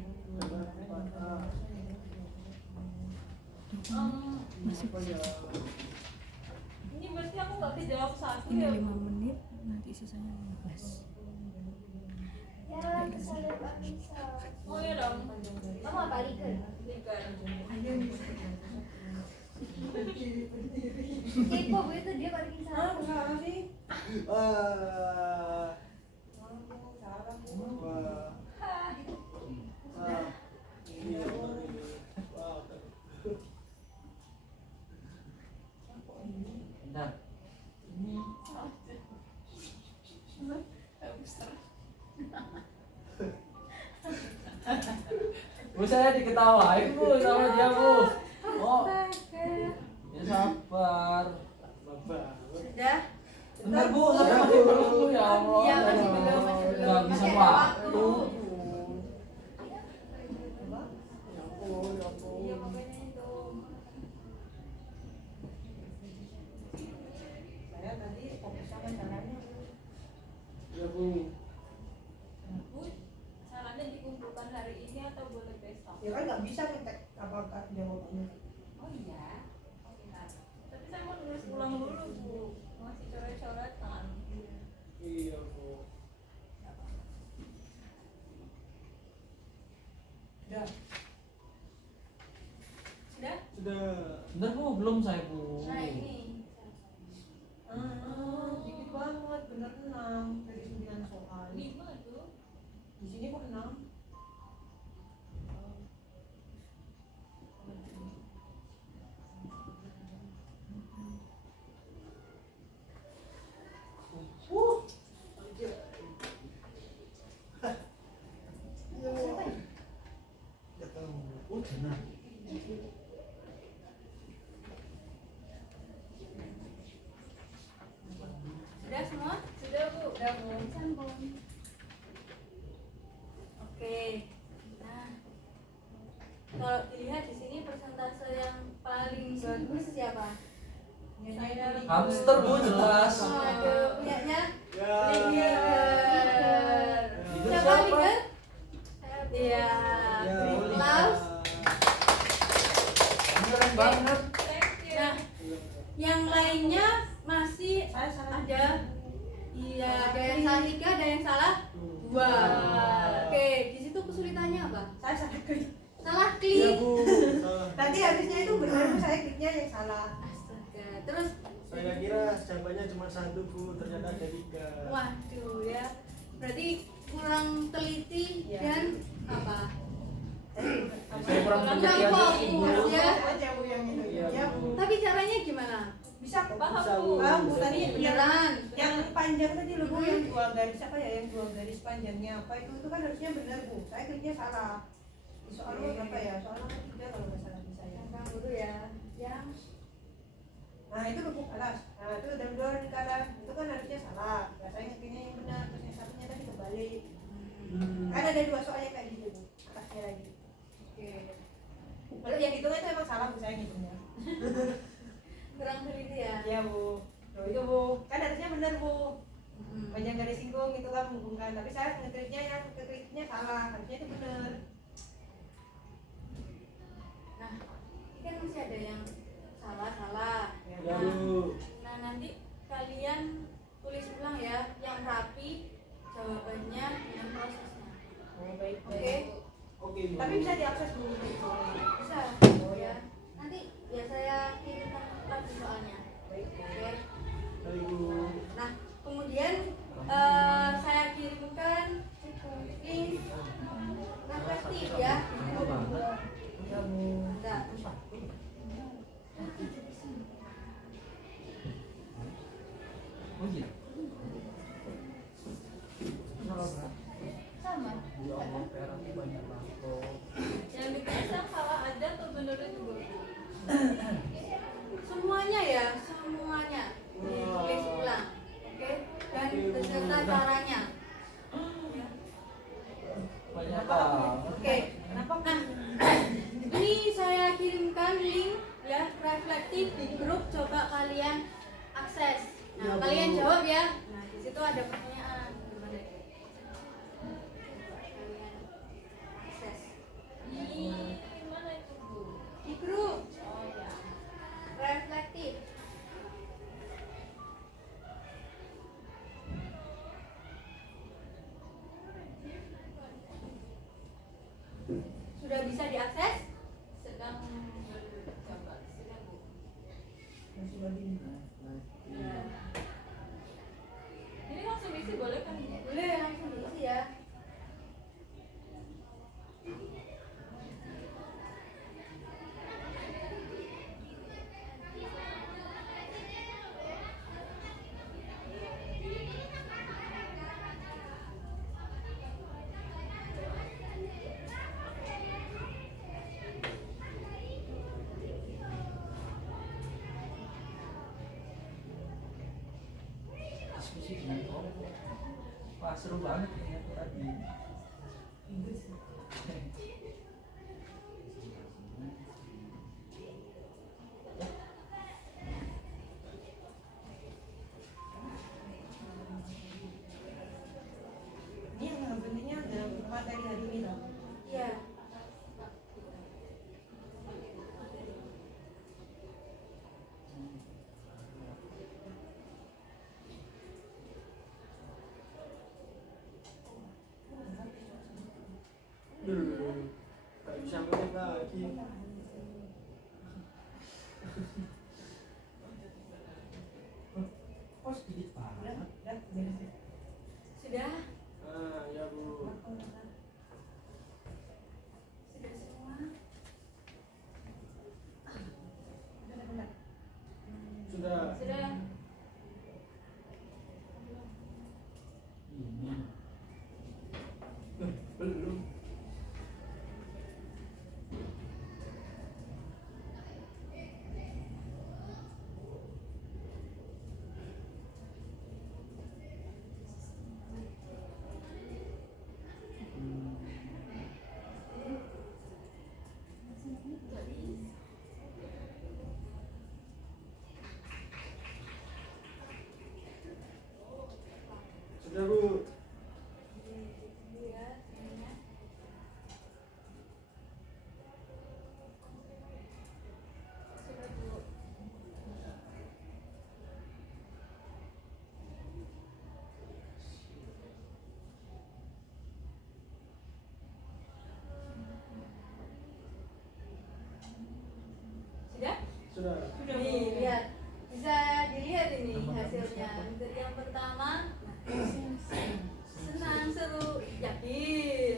Ini berarti aku nggak bisa jawab satu ya. 5 menit nanti sisanya 15. Ya, saya Pak Bisa. Oh iya dong. Kamu apa Liker? Kepo Bu itu dia paling Ah, satu. salah sih. Wah. Salah Bu. Wah. Ini yang baru. Wah. Bentar. Ini Bu, saya diketawain Bu sama dia Bu. Oh, ya sabar. Bapak. Sudah. Bentar Bu, saya masih belum ya Allah. Iya, masih belum. Nggak bisa Masih ada waktu. Ya ampun, ya ampun. Iya, makanya itu. Saya tadi fokus sama caranya. Ya Bu. Bu, sarannya dikumpulkan hari ini atau boleh besok? Ya kan nggak bisa ngecek apakah jawabannya. Oh iya. Oke, nah. Tapi saya mau nulis ulang dulu Bu. Masih coret-coretan. Iya Bu. Udah. Sudah? Sudah. Bentar Bu, belum saya Bu. Nah, ini. Dikit banget, bener 6 dari 9 soal. 5 tuh. Di sini kok 6? Ya tahu. Oh, benar. Sudah semua? Sudah Bu. Sudah, Bu. Sambung. Oke. Nah, kalau dilihat di sini persentase yang paling bagus siapa? Saya Hamster Bu jelas. Aduh, punyanya Ya. Liger. Liger Siapa siapa? Liger? Iya. Ya. Klaus. Keren banget. Thank you. Nah, yang lainnya masih saya salah. ada. Iya, ada yang salah 3, ada yang salah 2. Oke, di situ kesulitannya apa? Saya salah klik. Salah Ya klik. Bu. Salah. Tadi harusnya itu benar, saya kliknya yang salah. Astaga. Terus Saya kira jawabannya cuma 1 Bu, ternyata ada 3. waduh ya. Berarti kurang teliti Iya. dan apa? Saya kurang Kurang teliti aja sih Bu. fokus ya. Aja Bu yang itu. Iya, Ya Bu. Bu. Tapi caranya gimana? Bisa kok. Paham Bisa, Bu. Bu. Paham Bu tadi Beneran. yang panjang tadi loh Bu, yang 2 garis apa ya, yang 2 garis panjangnya apa itu kan harusnya benar Bu. Saya kliknya salah. Soalnya apa ya? Soalnya 3 kalau nggak salah di saya. Yang dulu ya. Yang Nah itu lubuk alas. Nah itu udah dua lingkaran. Itu kan harusnya salah. Ya, saya ngertinya yang benar. Terus yang satunya tadi kebalik. Kan ada 2 soalnya kayak gitu Bu. Atasnya lagi. oke. Kalau yang hitungnya itu emang salah Bu, saya ngitungnya. Kurang teliti ya. Iya Bu. Loh itu Bu. Kan harusnya benar Bu. Hmm. Panjang garis singgung itu kan menghubungkan. Tapi saya ngekliknya yang kekliknya salah. Harusnya itu benar. Nah, ini kan masih ada yang salah. Ya, Ya Bu. Bu. Nah, nanti kalian tulis ulang ya yang rapi jawabannya dengan prosesnya. Oh, baik. Oke. Oke Bu. Tapi bisa diakses Bu. grup coba kalian akses. Nah, Ya, Bu. kalian jawab ya. Nah, di situ ada pertanyaan. Gimana? Kalian akses Di mana itu Bu? di grup Oh ya. reflektif. Sudah bisa diakses? Sedang bercoba. Sedang Bu. Masih lagi. Ya. Ini langsung isi boleh kan Bu? Boleh langsung diisi ya. Diskusi dengan kelompok. Wah seru banget ternyata tadi. Ini yang pentingnya ada materi hari ini loh. Iya. Gak bisa ngeliat lagi. Kok sedikit banget? Udah, beres. Sudah? Ah, ya Bu. Sudah semua? Sudah. Sudah. Ini. Belum. Sudah Bu. Iya, semuanya. Sudah Bu. Sudah? Sudah. Nih, lihat. Bisa dilihat ini hasilnya. Untuk yang pertama, senang, seru, yakin.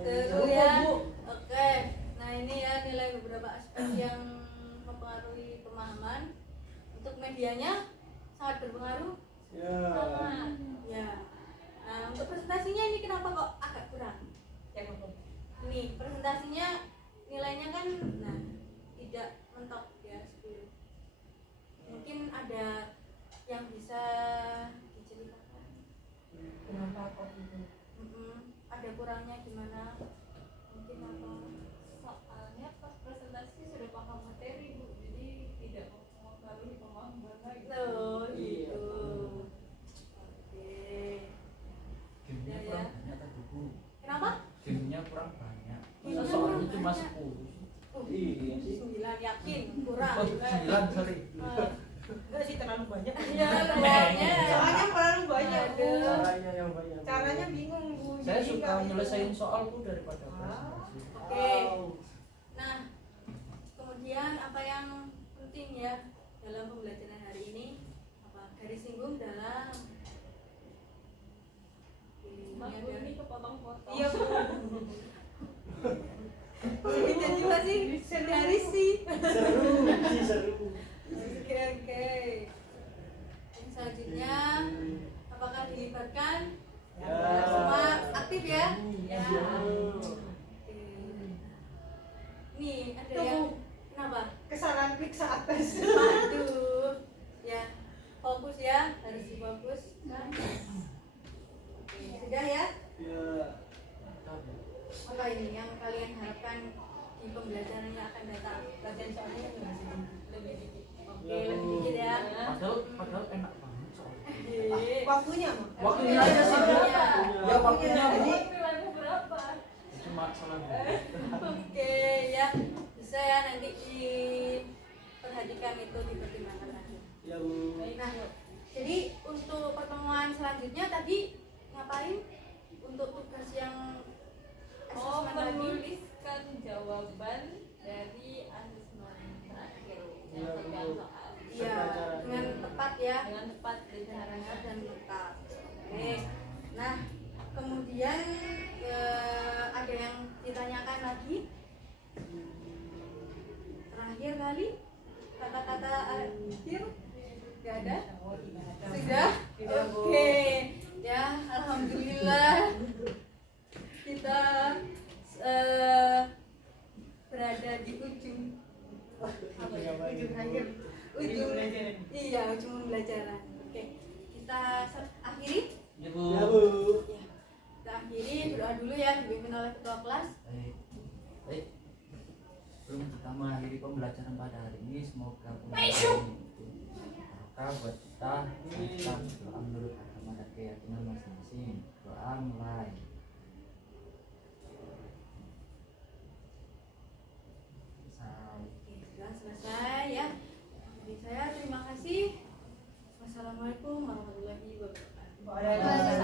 Seru ya. Oke. Nah, ini ya nilai beberapa aspek yang mempengaruhi pemahaman. Untuk medianya sangat berpengaruh. Ya. Sangat. Ya. Nah, untuk presentasinya ini kenapa kok agak kurang? Ini presentasinya nilainya kan nah tidak mentok ya 10. Mungkin ada yang bisa diceritakan. Kenapa kok itu? Ada kurangnya gimana? Mungkin apa? Soalnya pas presentasi sudah paham materi Bu, jadi tidak mempengaruhi pemahaman lagi. Loh, Iya. gitu. Oke. Gamenya Ya, kurang ya. banyak tadi Bu. Kenapa? Gamenya kurang banyak. Gamenya Soalnya kurang cuma banyak. 10 sih. Iya sih. 9 yakin kurang. Oh 9 sorry. Enggak sih terlalu banyak. Iya, lumayan. Soalnya terlalu banyak Bu. Aduh. Caranya yang banyak. Caranya bingung Bu. Saya Jadi suka nggak itu. nyelesain soal Bu daripada Ah. presentasi. Oke. Nah, kemudian apa yang penting ya dalam pembelajaran hari ini? Apa? Garis singgung dalam Mas Bu ini kepotong-potong. Iya Bu. itu juga sih garis sih. Seru, sih seru. Oke. Yang selanjutnya apakah dilibatkan? Ya. Semua aktif ya? Ya. Oke. Nih ada Tuh, yang Bu. kenapa? Kesalahan klik saat tes. Aduh, ya fokus ya, harus difokuskan. Oke, sudah ya? Ya. Apa ini yang kalian harapkan di pembelajaran yang akan datang? Latihan soalnya nggak sih Bu? waktunya mah. Waktunya aja sih, Bu. Ya waktunya, Bu. Nilaimu berapa? Cuma salah. Oke ya, bisa ya nanti diperhatikan itu dipertimbangkan lagi. Ya Bu. Nah, jadi untuk pertemuan selanjutnya tadi ngapain? Untuk tugas yang Oh, asesmen tadi. menuliskan jawaban dari asesmen terakhir yang pegang soal Iya, dengan tepat ya. dengan tepat dan cara Caranya dan lengkap. Oke. Nah, kemudian ada yang ditanyakan lagi? Terakhir kali kata-kata akhir nggak ada? Sudah? Oke. Ya, alhamdulillah kita berada di ujung apa ya? Ujung akhir. Ujung iya, ujung pembelajaran. Oke. Kita akhiri. Ya, Bu. Ya Bu. Ya. Kita akhiri doa dulu ya dipimpin oleh ketua kelas. Baik. Baik. Sebelum kita mengakhiri pembelajaran pada hari ini, semoga pembelajaran itu berkah buat kita doa menurut agama dan keyakinan masing-masing. Doa mulai. Oke, sudah selesai ya. Jadi saya terima kasih. Wassalamualaikum warahmatullahi wabarakatuh. Waalaikumsalam.